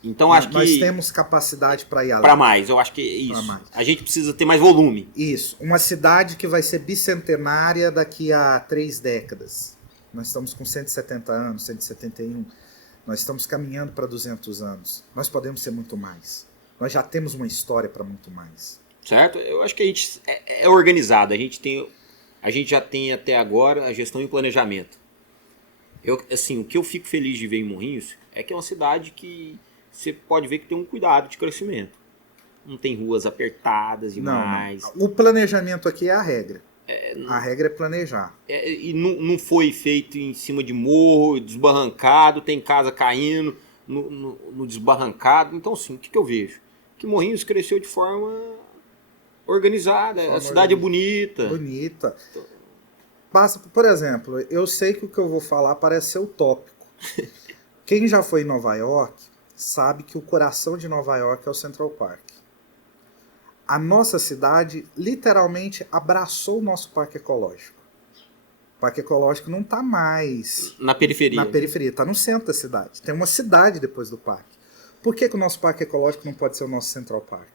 Então acho que nós temos capacidade para ir além. Para mais, eu acho que é isso. A gente precisa ter mais volume. Isso. Uma cidade que vai ser bicentenária daqui a 3 décadas. Nós estamos com 170 anos, 171. Nós estamos caminhando para 200 anos. Nós podemos ser muito mais. Nós já temos uma história para muito mais. Certo? Eu acho que a gente é organizado. A gente já tem até agora a gestão e planejamento. O que eu fico feliz de ver em Morrinhos é que é uma cidade que você pode ver que tem um cuidado de crescimento. Não tem ruas apertadas demais. Não. O planejamento aqui é a regra. A regra é planejar. E não foi feito em cima de morro, desbarrancado, tem casa caindo no desbarrancado. Então, assim, o que eu vejo? Que Morrinhos cresceu de forma organizada, a cidade é bonita. Bonita. Passa, por exemplo, eu sei que o que eu vou falar parece ser utópico. Quem já foi em Nova York sabe que o coração de Nova York é o Central Park. A nossa cidade literalmente abraçou o nosso parque ecológico. O parque ecológico não está mais na periferia. Está no centro da cidade. Tem uma cidade depois do parque. Por que o nosso parque ecológico não pode ser o nosso Central Park?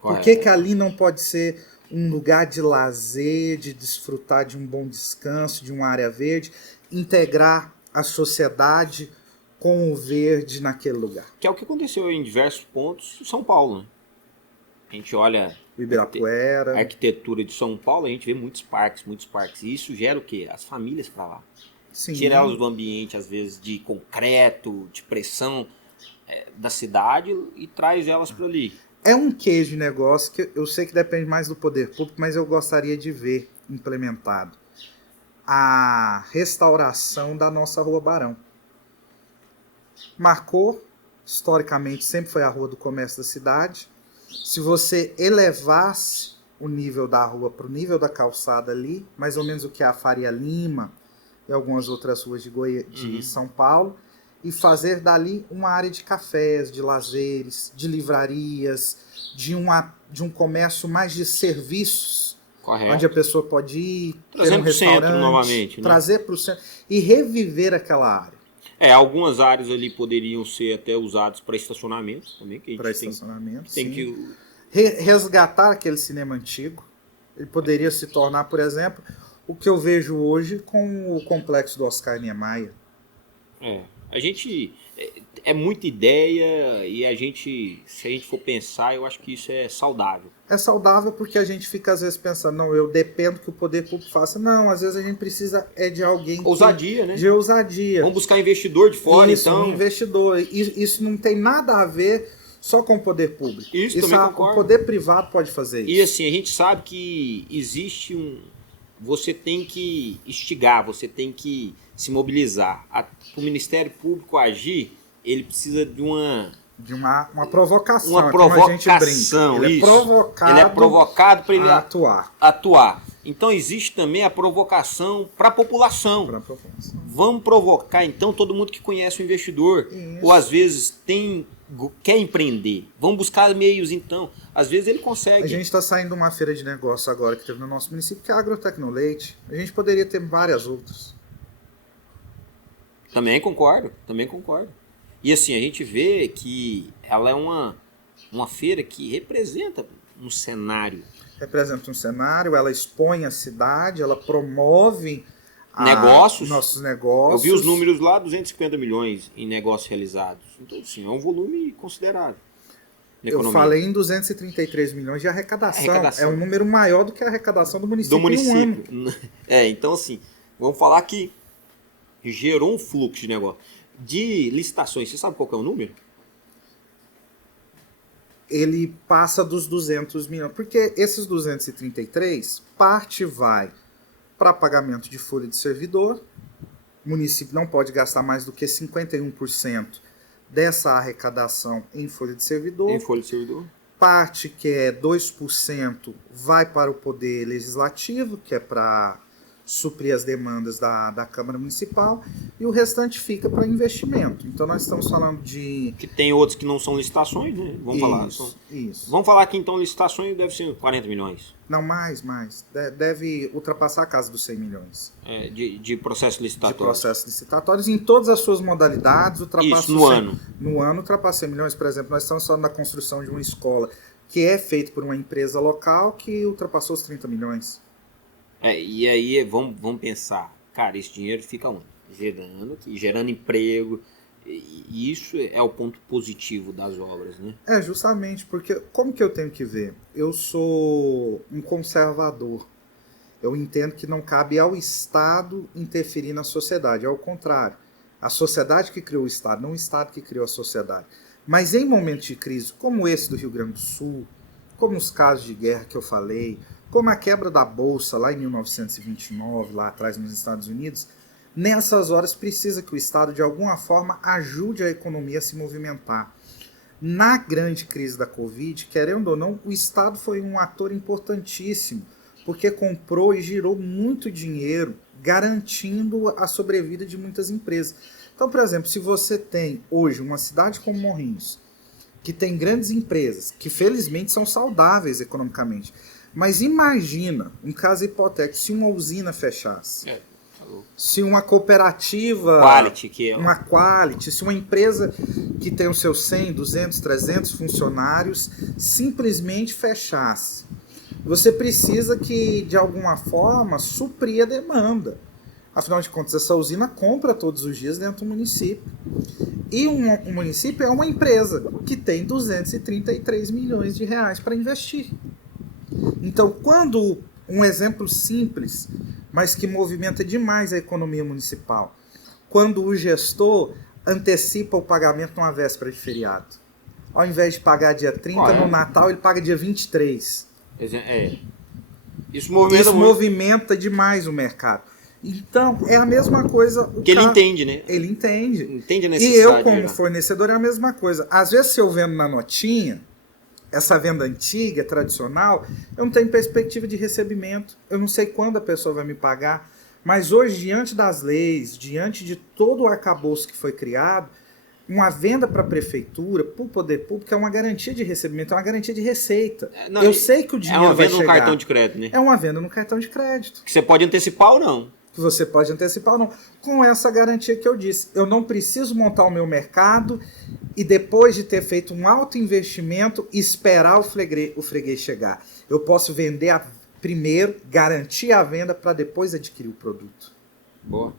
Por que ali não pode ser um lugar de lazer, de desfrutar de um bom descanso, de uma área verde, integrar a sociedade com o verde naquele lugar? Que é o que aconteceu em diversos pontos em São Paulo, né? A gente olha o Ibirapuera, a arquitetura de São Paulo, a gente vê muitos parques. E isso gera o quê? As famílias para lá. Sim. Tirá-los do ambiente, às vezes, de concreto, de pressão da cidade e traz elas para ali. É um queijo de negócio que eu sei que depende mais do poder público, mas eu gostaria de ver implementado. A restauração da nossa Rua Barão. Marcou, historicamente sempre foi a rua do comércio da cidade. Se você elevasse o nível da rua para o nível da calçada ali, mais ou menos o que é a Faria Lima e algumas outras ruas de São Paulo, e fazer dali uma área de cafés, de lazeres, de livrarias, de um comércio mais de serviços, correto, onde a pessoa pode ir, trazer um restaurante, novamente, né? Trazer para o centro e reviver aquela área. Algumas áreas ali poderiam ser até usadas para estacionamento também, que a gente para estacionamento, tem sim. Que resgatar aquele cinema antigo. Ele poderia se tornar, por exemplo, o que eu vejo hoje com o complexo do Oscar Niemeyer. A gente é muita ideia e se a gente for pensar, eu acho que isso é saudável. É saudável porque a gente fica às vezes pensando, não, eu dependo que o poder público faça. Não, às vezes a gente precisa de alguém ousadia, né? De ousadia. Vamos buscar investidor de fora, isso, então. Um investidor. Isso não tem nada a ver só com o poder público. Isso também concordo. O poder privado pode fazer isso. E assim, a gente sabe que existe você tem que instigar, você tem que se mobilizar. Para o Ministério Público agir, ele precisa de uma provocação. Uma provocação, ele é provocado para ele atuar. Então existe também a provocação para a população. Vamos provocar então todo mundo que conhece o investidor. Isso. Ou às vezes quer empreender. Vamos buscar meios então. Às vezes ele consegue. A gente está saindo de uma feira de negócio agora que teve no nosso município, que é a Agrotecnoleite. A gente poderia ter várias outras. Também concordo. E assim, a gente vê que ela é uma feira que representa um cenário. Representa um cenário, ela expõe a cidade, ela promove nossos negócios. Eu vi os números lá, 250 milhões em negócios realizados. Então, assim, é um volume considerável. Eu falei em 233 milhões de arrecadação. É um número maior do que a arrecadação do município. Em um ano. Então assim, vamos falar que gerou um fluxo de negócio. De licitações, você sabe qual que é o número? Ele passa dos 200 milhões. Porque esses 233, parte vai para pagamento de folha de servidor. O município não pode gastar mais do que 51% dessa arrecadação em folha de servidor. Parte, que é 2%, vai para o Poder Legislativo, que é para suprir as demandas da Câmara Municipal, e o restante fica para investimento. Então nós estamos falando de... Que tem outros que não são licitações, né? Isso. Vamos falar que então licitações deve ser 40 milhões. Não, mais. Deve ultrapassar a casa dos 100 milhões. De processo licitatório. De processos licitatórios em todas as suas modalidades. Isso, no ano. No ano ultrapassa 100 milhões. Por exemplo, nós estamos falando da construção de uma escola que é feita por uma empresa local que ultrapassou os 30 milhões. E aí vamos pensar, cara, esse dinheiro fica onde? Gerando emprego, e isso é o ponto positivo das obras, né? Justamente, porque como que eu tenho que ver? Eu sou um conservador. Eu entendo que não cabe ao Estado interferir na sociedade, ao contrário. A sociedade que criou o Estado, não o Estado que criou a sociedade. Mas em momentos de crise, como esse do Rio Grande do Sul, como os casos de guerra que eu falei, como a quebra da Bolsa lá em 1929, lá atrás nos Estados Unidos, nessas horas precisa que o Estado, de alguma forma, ajude a economia a se movimentar. Na grande crise da Covid, querendo ou não, o Estado foi um ator importantíssimo, porque comprou e girou muito dinheiro, garantindo a sobrevida de muitas empresas. Então, por exemplo, se você tem hoje uma cidade como Morrinhos, que tem grandes empresas, que felizmente são saudáveis economicamente, mas imagina, um caso hipotético, se uma usina fechasse, se uma cooperativa, uma Quality, se uma empresa que tem os seus 100, 200, 300 funcionários simplesmente fechasse. Você precisa que, de alguma forma, suprir a demanda. Afinal de contas, essa usina compra todos os dias dentro do município. E um município é uma empresa que tem 233 milhões de reais para investir. Então, quando um exemplo simples, mas que movimenta demais a economia municipal, quando o gestor antecipa o pagamento numa véspera de feriado. Ao invés de pagar dia 30, no Natal ele paga dia 23. Isso movimenta demais o mercado. Então, é a mesma coisa... Ele entende, né? Ele entende. Entende a necessidade. E eu, como fornecedor, é a mesma coisa. Às vezes, se eu vendo na notinha, essa venda antiga, tradicional, eu não tenho perspectiva de recebimento. Eu não sei quando a pessoa vai me pagar. Mas hoje, diante das leis, diante de todo o arcabouço que foi criado, uma venda para a prefeitura, para o poder público, é uma garantia de recebimento, é uma garantia de receita. Eu sei que o dinheiro vai chegar. É uma venda no cartão de crédito, né? É uma venda no cartão de crédito. Que você pode antecipar ou não. Que você pode antecipar ou não. Com essa garantia que eu disse. Eu não preciso montar o meu mercado e depois de ter feito um alto investimento, esperar o freguês chegar. Eu posso vender primeiro, garantir a venda para depois adquirir o produto. Boa.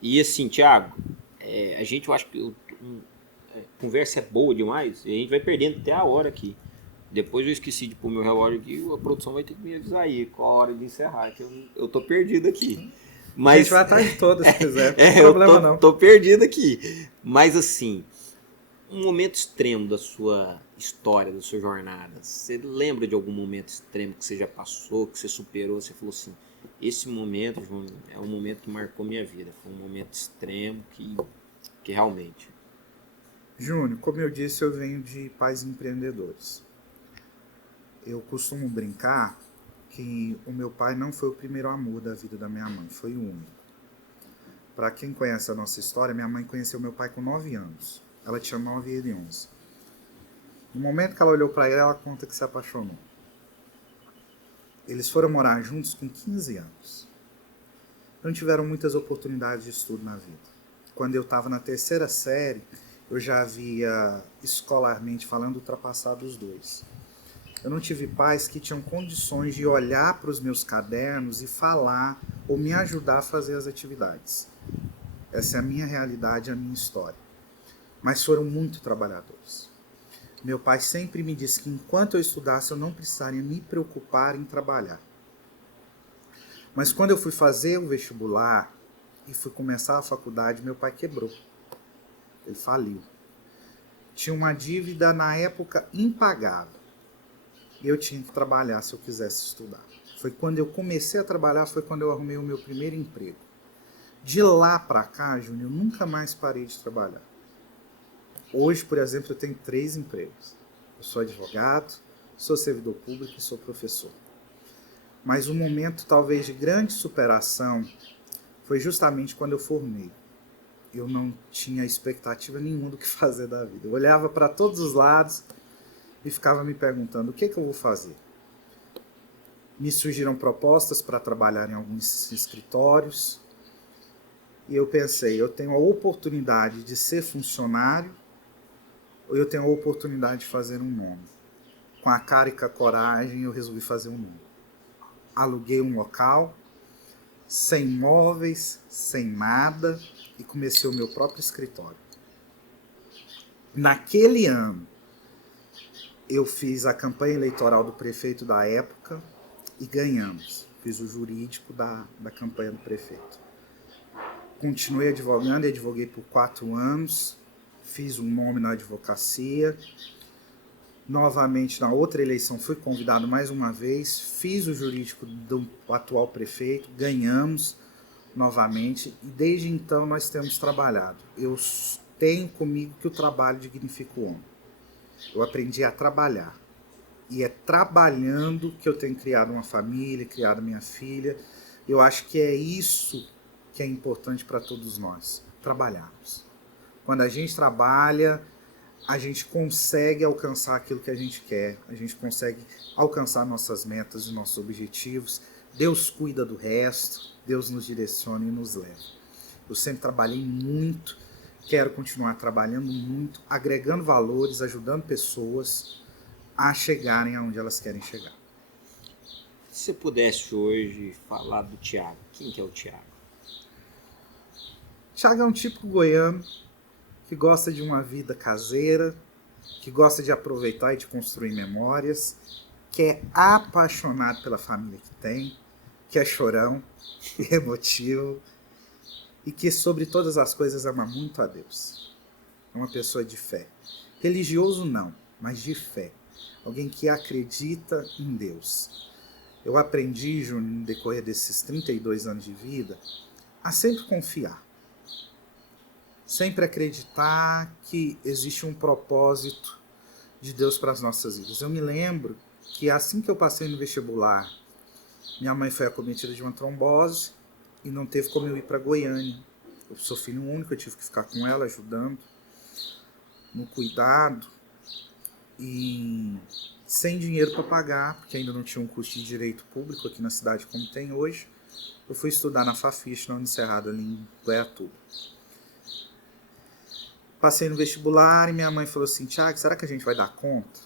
E assim, Thiago, a gente, eu acho que a conversa é boa demais e a gente vai perdendo até a hora aqui. Depois eu esqueci de pôr meu relógio aqui, a produção vai ter que me avisar aí qual a hora de encerrar, que eu tô perdido aqui. Mas, a gente vai estar de todas, se quiser, não tem problema não. Tô perdido aqui. Mas assim, um momento extremo da sua história, da sua jornada, você lembra de algum momento extremo que você já passou, que você superou, você falou assim, esse momento, João, é um momento que marcou minha vida, foi um momento extremo que realmente... Júnior, como eu disse, eu venho de pais empreendedores. Eu costumo brincar que o meu pai não foi o primeiro amor da vida da minha mãe, foi o único. Para quem conhece a nossa história, minha mãe conheceu meu pai com 9 anos. Ela tinha 9 e ele 11. No momento que ela olhou para ele, ela conta que se apaixonou. Eles foram morar juntos com 15 anos. Não tiveram muitas oportunidades de estudo na vida. Quando eu estava na 3ª série, eu já havia, escolarmente falando, ultrapassado os 2. Eu não tive pais que tinham condições de olhar para os meus cadernos e falar ou me ajudar a fazer as atividades. Essa é a minha realidade, a minha história. Mas foram muito trabalhadores. Meu pai sempre me disse que enquanto eu estudasse eu não precisaria me preocupar em trabalhar. Mas quando eu fui fazer o vestibular e fui começar a faculdade, meu pai quebrou. Ele faliu. Tinha uma dívida na época impagável. E eu tinha que trabalhar se eu quisesse estudar. Foi quando eu comecei a trabalhar, foi quando eu arrumei o meu primeiro emprego. De lá para cá, Júnior, eu nunca mais parei de trabalhar. Hoje, por exemplo, eu tenho 3 empregos. Eu sou advogado, sou servidor público e sou professor. Mas um momento talvez de grande superação foi justamente quando eu formei. Eu não tinha expectativa nenhuma do que fazer da vida. Eu olhava para todos os lados e ficava me perguntando, o que eu vou fazer? Me surgiram propostas para trabalhar em alguns escritórios e eu pensei, eu tenho a oportunidade de ser funcionário ou eu tenho a oportunidade de fazer um nome? Com a cara e com a coragem eu resolvi fazer um nome. Aluguei um local, sem móveis, sem nada e comecei o meu próprio escritório. Naquele ano, eu fiz a campanha eleitoral do prefeito da época e ganhamos. Fiz o jurídico da campanha do prefeito. Continuei advogando e advoguei por 4 anos. Fiz um nome na advocacia. Novamente, na outra eleição, fui convidado mais uma vez, fiz o jurídico do atual prefeito, ganhamos novamente, e desde então nós temos trabalhado. Eu tenho comigo que o trabalho dignifica o homem. Eu aprendi a trabalhar. E é trabalhando que eu tenho criado uma família, criado minha filha. Eu acho que é isso que é importante para todos nós, trabalharmos. Quando a gente trabalha, a gente consegue alcançar aquilo que a gente quer, a gente consegue alcançar nossas metas e nossos objetivos. Deus cuida do resto, Deus nos direciona e nos leva. Eu sempre trabalhei muito, quero continuar trabalhando muito, agregando valores, ajudando pessoas a chegarem aonde elas querem chegar. Se você pudesse hoje falar do Thiago, quem que é o Thiago? Thiago é um típico goiano que gosta de uma vida caseira, que gosta de aproveitar e de construir memórias, que é apaixonado pela família que tem, que é chorão, emotivo e que, sobre todas as coisas, ama muito a Deus. É uma pessoa de fé. Religioso não, mas de fé. Alguém que acredita em Deus. Eu aprendi, Júnior, no decorrer desses 32 anos de vida, a sempre confiar. Sempre acreditar que existe um propósito de Deus para as nossas vidas. Eu me lembro que assim que eu passei no vestibular, minha mãe foi acometida de uma trombose e não teve como eu ir para Goiânia. Eu sou filho único, eu tive que ficar com ela, ajudando no cuidado e sem dinheiro para pagar, porque ainda não tinha um curso de direito público aqui na cidade como tem hoje. Eu fui estudar na Fafiche, na Unicerrado, ali em Goiatuba. Passei no vestibular e minha mãe falou assim: Thiago, será que a gente vai dar conta?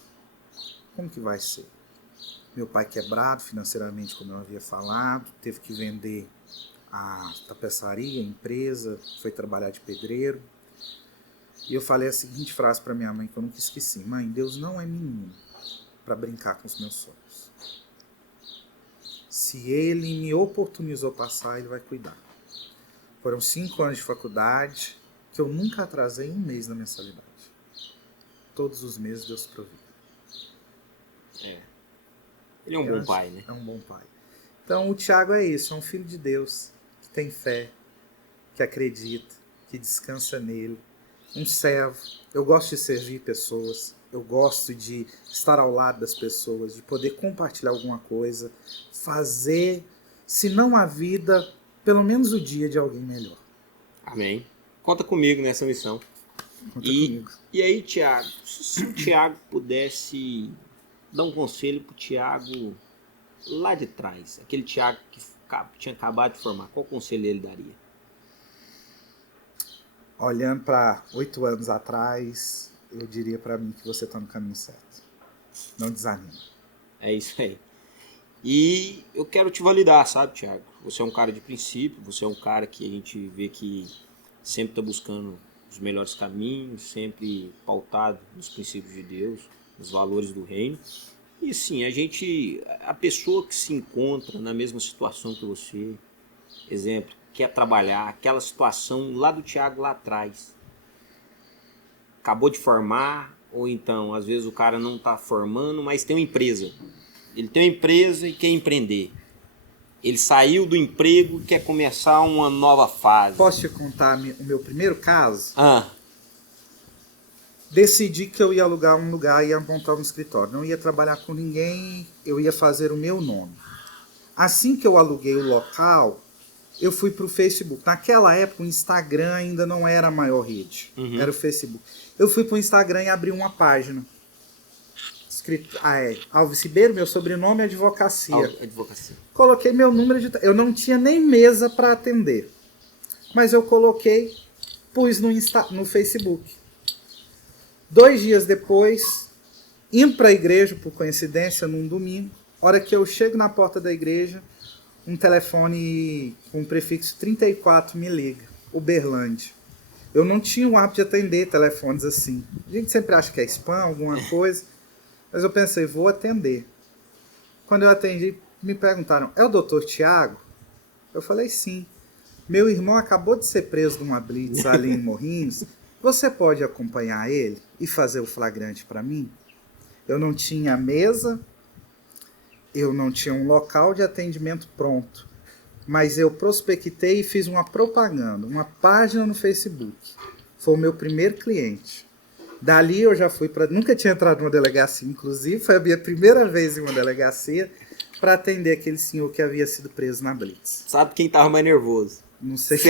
Como que vai ser? Meu pai quebrado financeiramente, como eu havia falado, teve que vender a tapeçaria, a empresa, foi trabalhar de pedreiro. E eu falei a seguinte frase para minha mãe, que eu nunca esqueci: mãe, Deus não é menino para brincar com os meus sonhos. Se Ele me oportunizou passar, Ele vai cuidar. Foram 5 anos de faculdade, que eu nunca atrasei um mês na mensalidade. Todos os meses Deus provia. Ele é um bom pai, né? É um bom pai. Então o Thiago é isso, é um filho de Deus, que tem fé, que acredita, que descansa nele. Um servo. Eu gosto de servir pessoas, eu gosto de estar ao lado das pessoas, de poder compartilhar alguma coisa, fazer, se não a vida, pelo menos o dia de alguém melhor. Amém. Conta comigo nessa missão. Conta comigo. E aí, Thiago, se o Thiago pudesse dar um conselho pro Thiago lá de trás, aquele Thiago que tinha acabado de formar, qual conselho ele daria? Olhando para 8 anos atrás, eu diria para mim que você está no caminho certo. Não desanima. É isso aí. E eu quero te validar, sabe, Thiago? Você é um cara de princípio, você é um cara que a gente vê que sempre está buscando os melhores caminhos, sempre pautado nos princípios de Deus, nos valores do reino. E sim, a pessoa que se encontra na mesma situação que você, exemplo, quer trabalhar, aquela situação lá do Thiago lá atrás, acabou de formar, ou então, às vezes o cara não está formando, mas tem uma empresa. Ele tem uma empresa e quer empreender. Ele saiu do emprego e quer começar uma nova fase. Posso te contar o meu primeiro caso? Ah, Decidi que eu ia alugar um lugar e ia montar um escritório. Não ia trabalhar com ninguém, eu ia fazer o meu nome. Assim que eu aluguei o local, eu fui para o Facebook. Naquela época, o Instagram ainda não era a maior rede. Era o Facebook. Eu fui para o Instagram e abri uma página. Escrito, Alves Ribeiro, meu sobrenome é Advocacia. Advocacia. Coloquei meu número de... Eu não tinha nem mesa para atender. Mas eu coloquei, pus no Facebook. 2 dias depois, indo para a igreja, por coincidência, num domingo, hora que eu chego na porta da igreja, um telefone com o prefixo 34 me liga, Uberlândia. Eu não tinha o hábito de atender telefones assim. A gente sempre acha que é spam, alguma coisa, mas eu pensei, vou atender. Quando eu atendi, me perguntaram, é o Dr. Thiago? Eu falei, sim. Meu irmão acabou de ser preso numa blitz ali em Morrinhos. Você pode acompanhar ele e fazer o flagrante para mim? Eu não tinha mesa, eu não tinha um local de atendimento pronto, mas eu prospectei e fiz uma propaganda, uma página no Facebook. Foi o meu primeiro cliente. Dali eu já fui para... Nunca tinha entrado numa delegacia, inclusive, foi a minha primeira vez em uma delegacia para atender aquele senhor que havia sido preso na Blitz. Sabe quem tava mais nervoso? Não sei. Se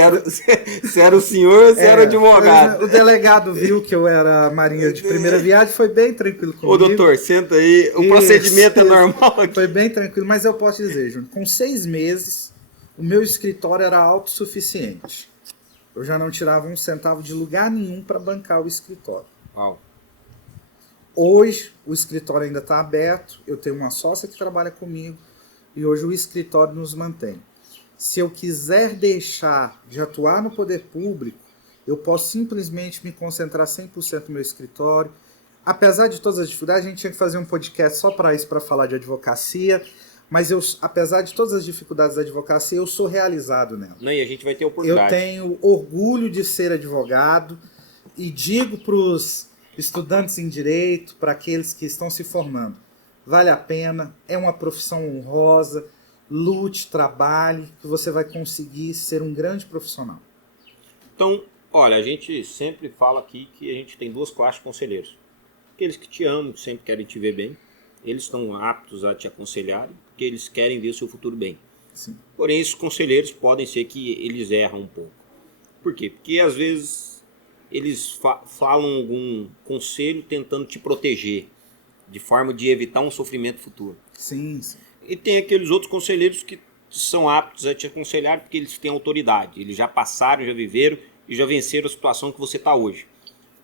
era o senhor ou se era o advogado? O delegado viu que eu era marinheiro de primeira viagem, foi bem tranquilo comigo. Ô, doutor, senta aí. O procedimento é normal aqui. Foi bem tranquilo, mas eu posso dizer, Júnior, com 6 meses, o meu escritório era autossuficiente. Eu já não tirava um centavo de lugar nenhum para bancar o escritório. Uau. Hoje, o escritório ainda está aberto, eu tenho uma sócia que trabalha comigo, e hoje o escritório nos mantém. Se eu quiser deixar de atuar no poder público, eu posso simplesmente me concentrar 100% no meu escritório. Apesar de todas as dificuldades, a gente tinha que fazer um podcast só para isso, para falar de advocacia, mas eu, apesar de todas as dificuldades da advocacia, eu sou realizado nela. Não, e a gente vai ter oportunidade. Eu tenho orgulho de ser advogado e digo para os estudantes em direito, para aqueles que estão se formando, vale a pena, é uma profissão honrosa, lute, trabalhe, que você vai conseguir ser um grande profissional. Então, olha, a gente sempre fala aqui que a gente tem 2 classes de conselheiros. Aqueles que te amam, que sempre querem te ver bem, eles estão aptos a te aconselhar, porque eles querem ver o seu futuro bem. Sim. Porém, esses conselheiros podem ser que eles erram um pouco. Por quê? Porque às vezes eles falam algum conselho tentando te proteger, de forma de evitar um sofrimento futuro. Sim, sim. E tem aqueles outros conselheiros que são aptos a te aconselhar porque eles têm autoridade. Eles já passaram, já viveram e já venceram a situação que você está hoje.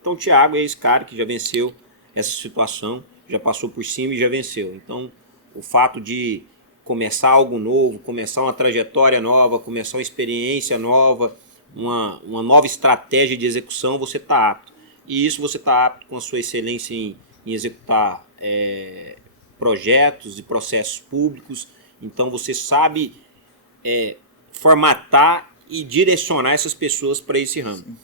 Então o Thiago é esse cara que já venceu essa situação, já passou por cima e já venceu. Então o fato de começar algo novo, começar uma trajetória nova, começar uma experiência nova, uma nova estratégia de execução, você está apto. E isso você está apto com a sua excelência em executar projetos e processos públicos. Então você sabe formatar e direcionar essas pessoas para esse ramo. Sim.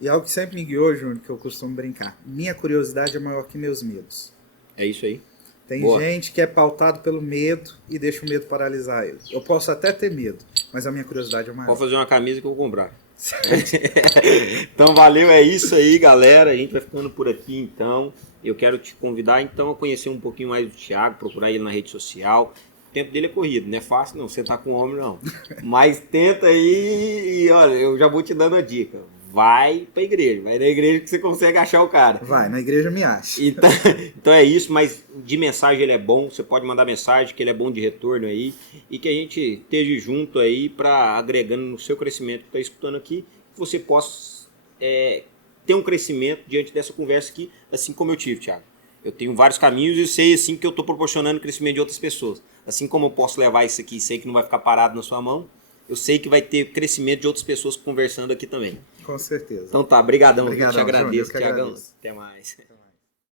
E algo que sempre me guiou, Júnior, que eu costumo brincar. Minha curiosidade é maior que meus medos. É isso aí. Tem Boa. Gente que é pautado pelo medo e deixa o medo paralisar ele. Eu posso até ter medo, mas a minha curiosidade é maior. Pode fazer uma camisa que eu vou comprar. Então valeu, é isso aí, galera. A gente vai ficando por aqui, então. Eu quero te convidar, então, a conhecer um pouquinho mais do Thiago, procurar ele na rede social. O tempo dele é corrido, não é fácil não, você tá com homem não. Mas tenta aí e, olha, eu já vou te dando a dica. Vai pra igreja, vai na igreja que você consegue achar o cara. Vai, na igreja me acha. Então é isso, mas de mensagem ele é bom, você pode mandar mensagem que ele é bom de retorno aí e que a gente esteja junto aí para agregando no seu crescimento que está escutando aqui, que você possa ter um crescimento diante dessa conversa aqui, assim como eu tive, Thiago. Eu tenho vários caminhos e sei assim que eu estou proporcionando o crescimento de outras pessoas. Assim como eu posso levar isso aqui e sei que não vai ficar parado na sua mão, eu sei que vai ter crescimento de outras pessoas conversando aqui também. Com certeza. Então tá, brigadão, Obrigadão, te agradeço, Júnior, Thiagão. Até mais.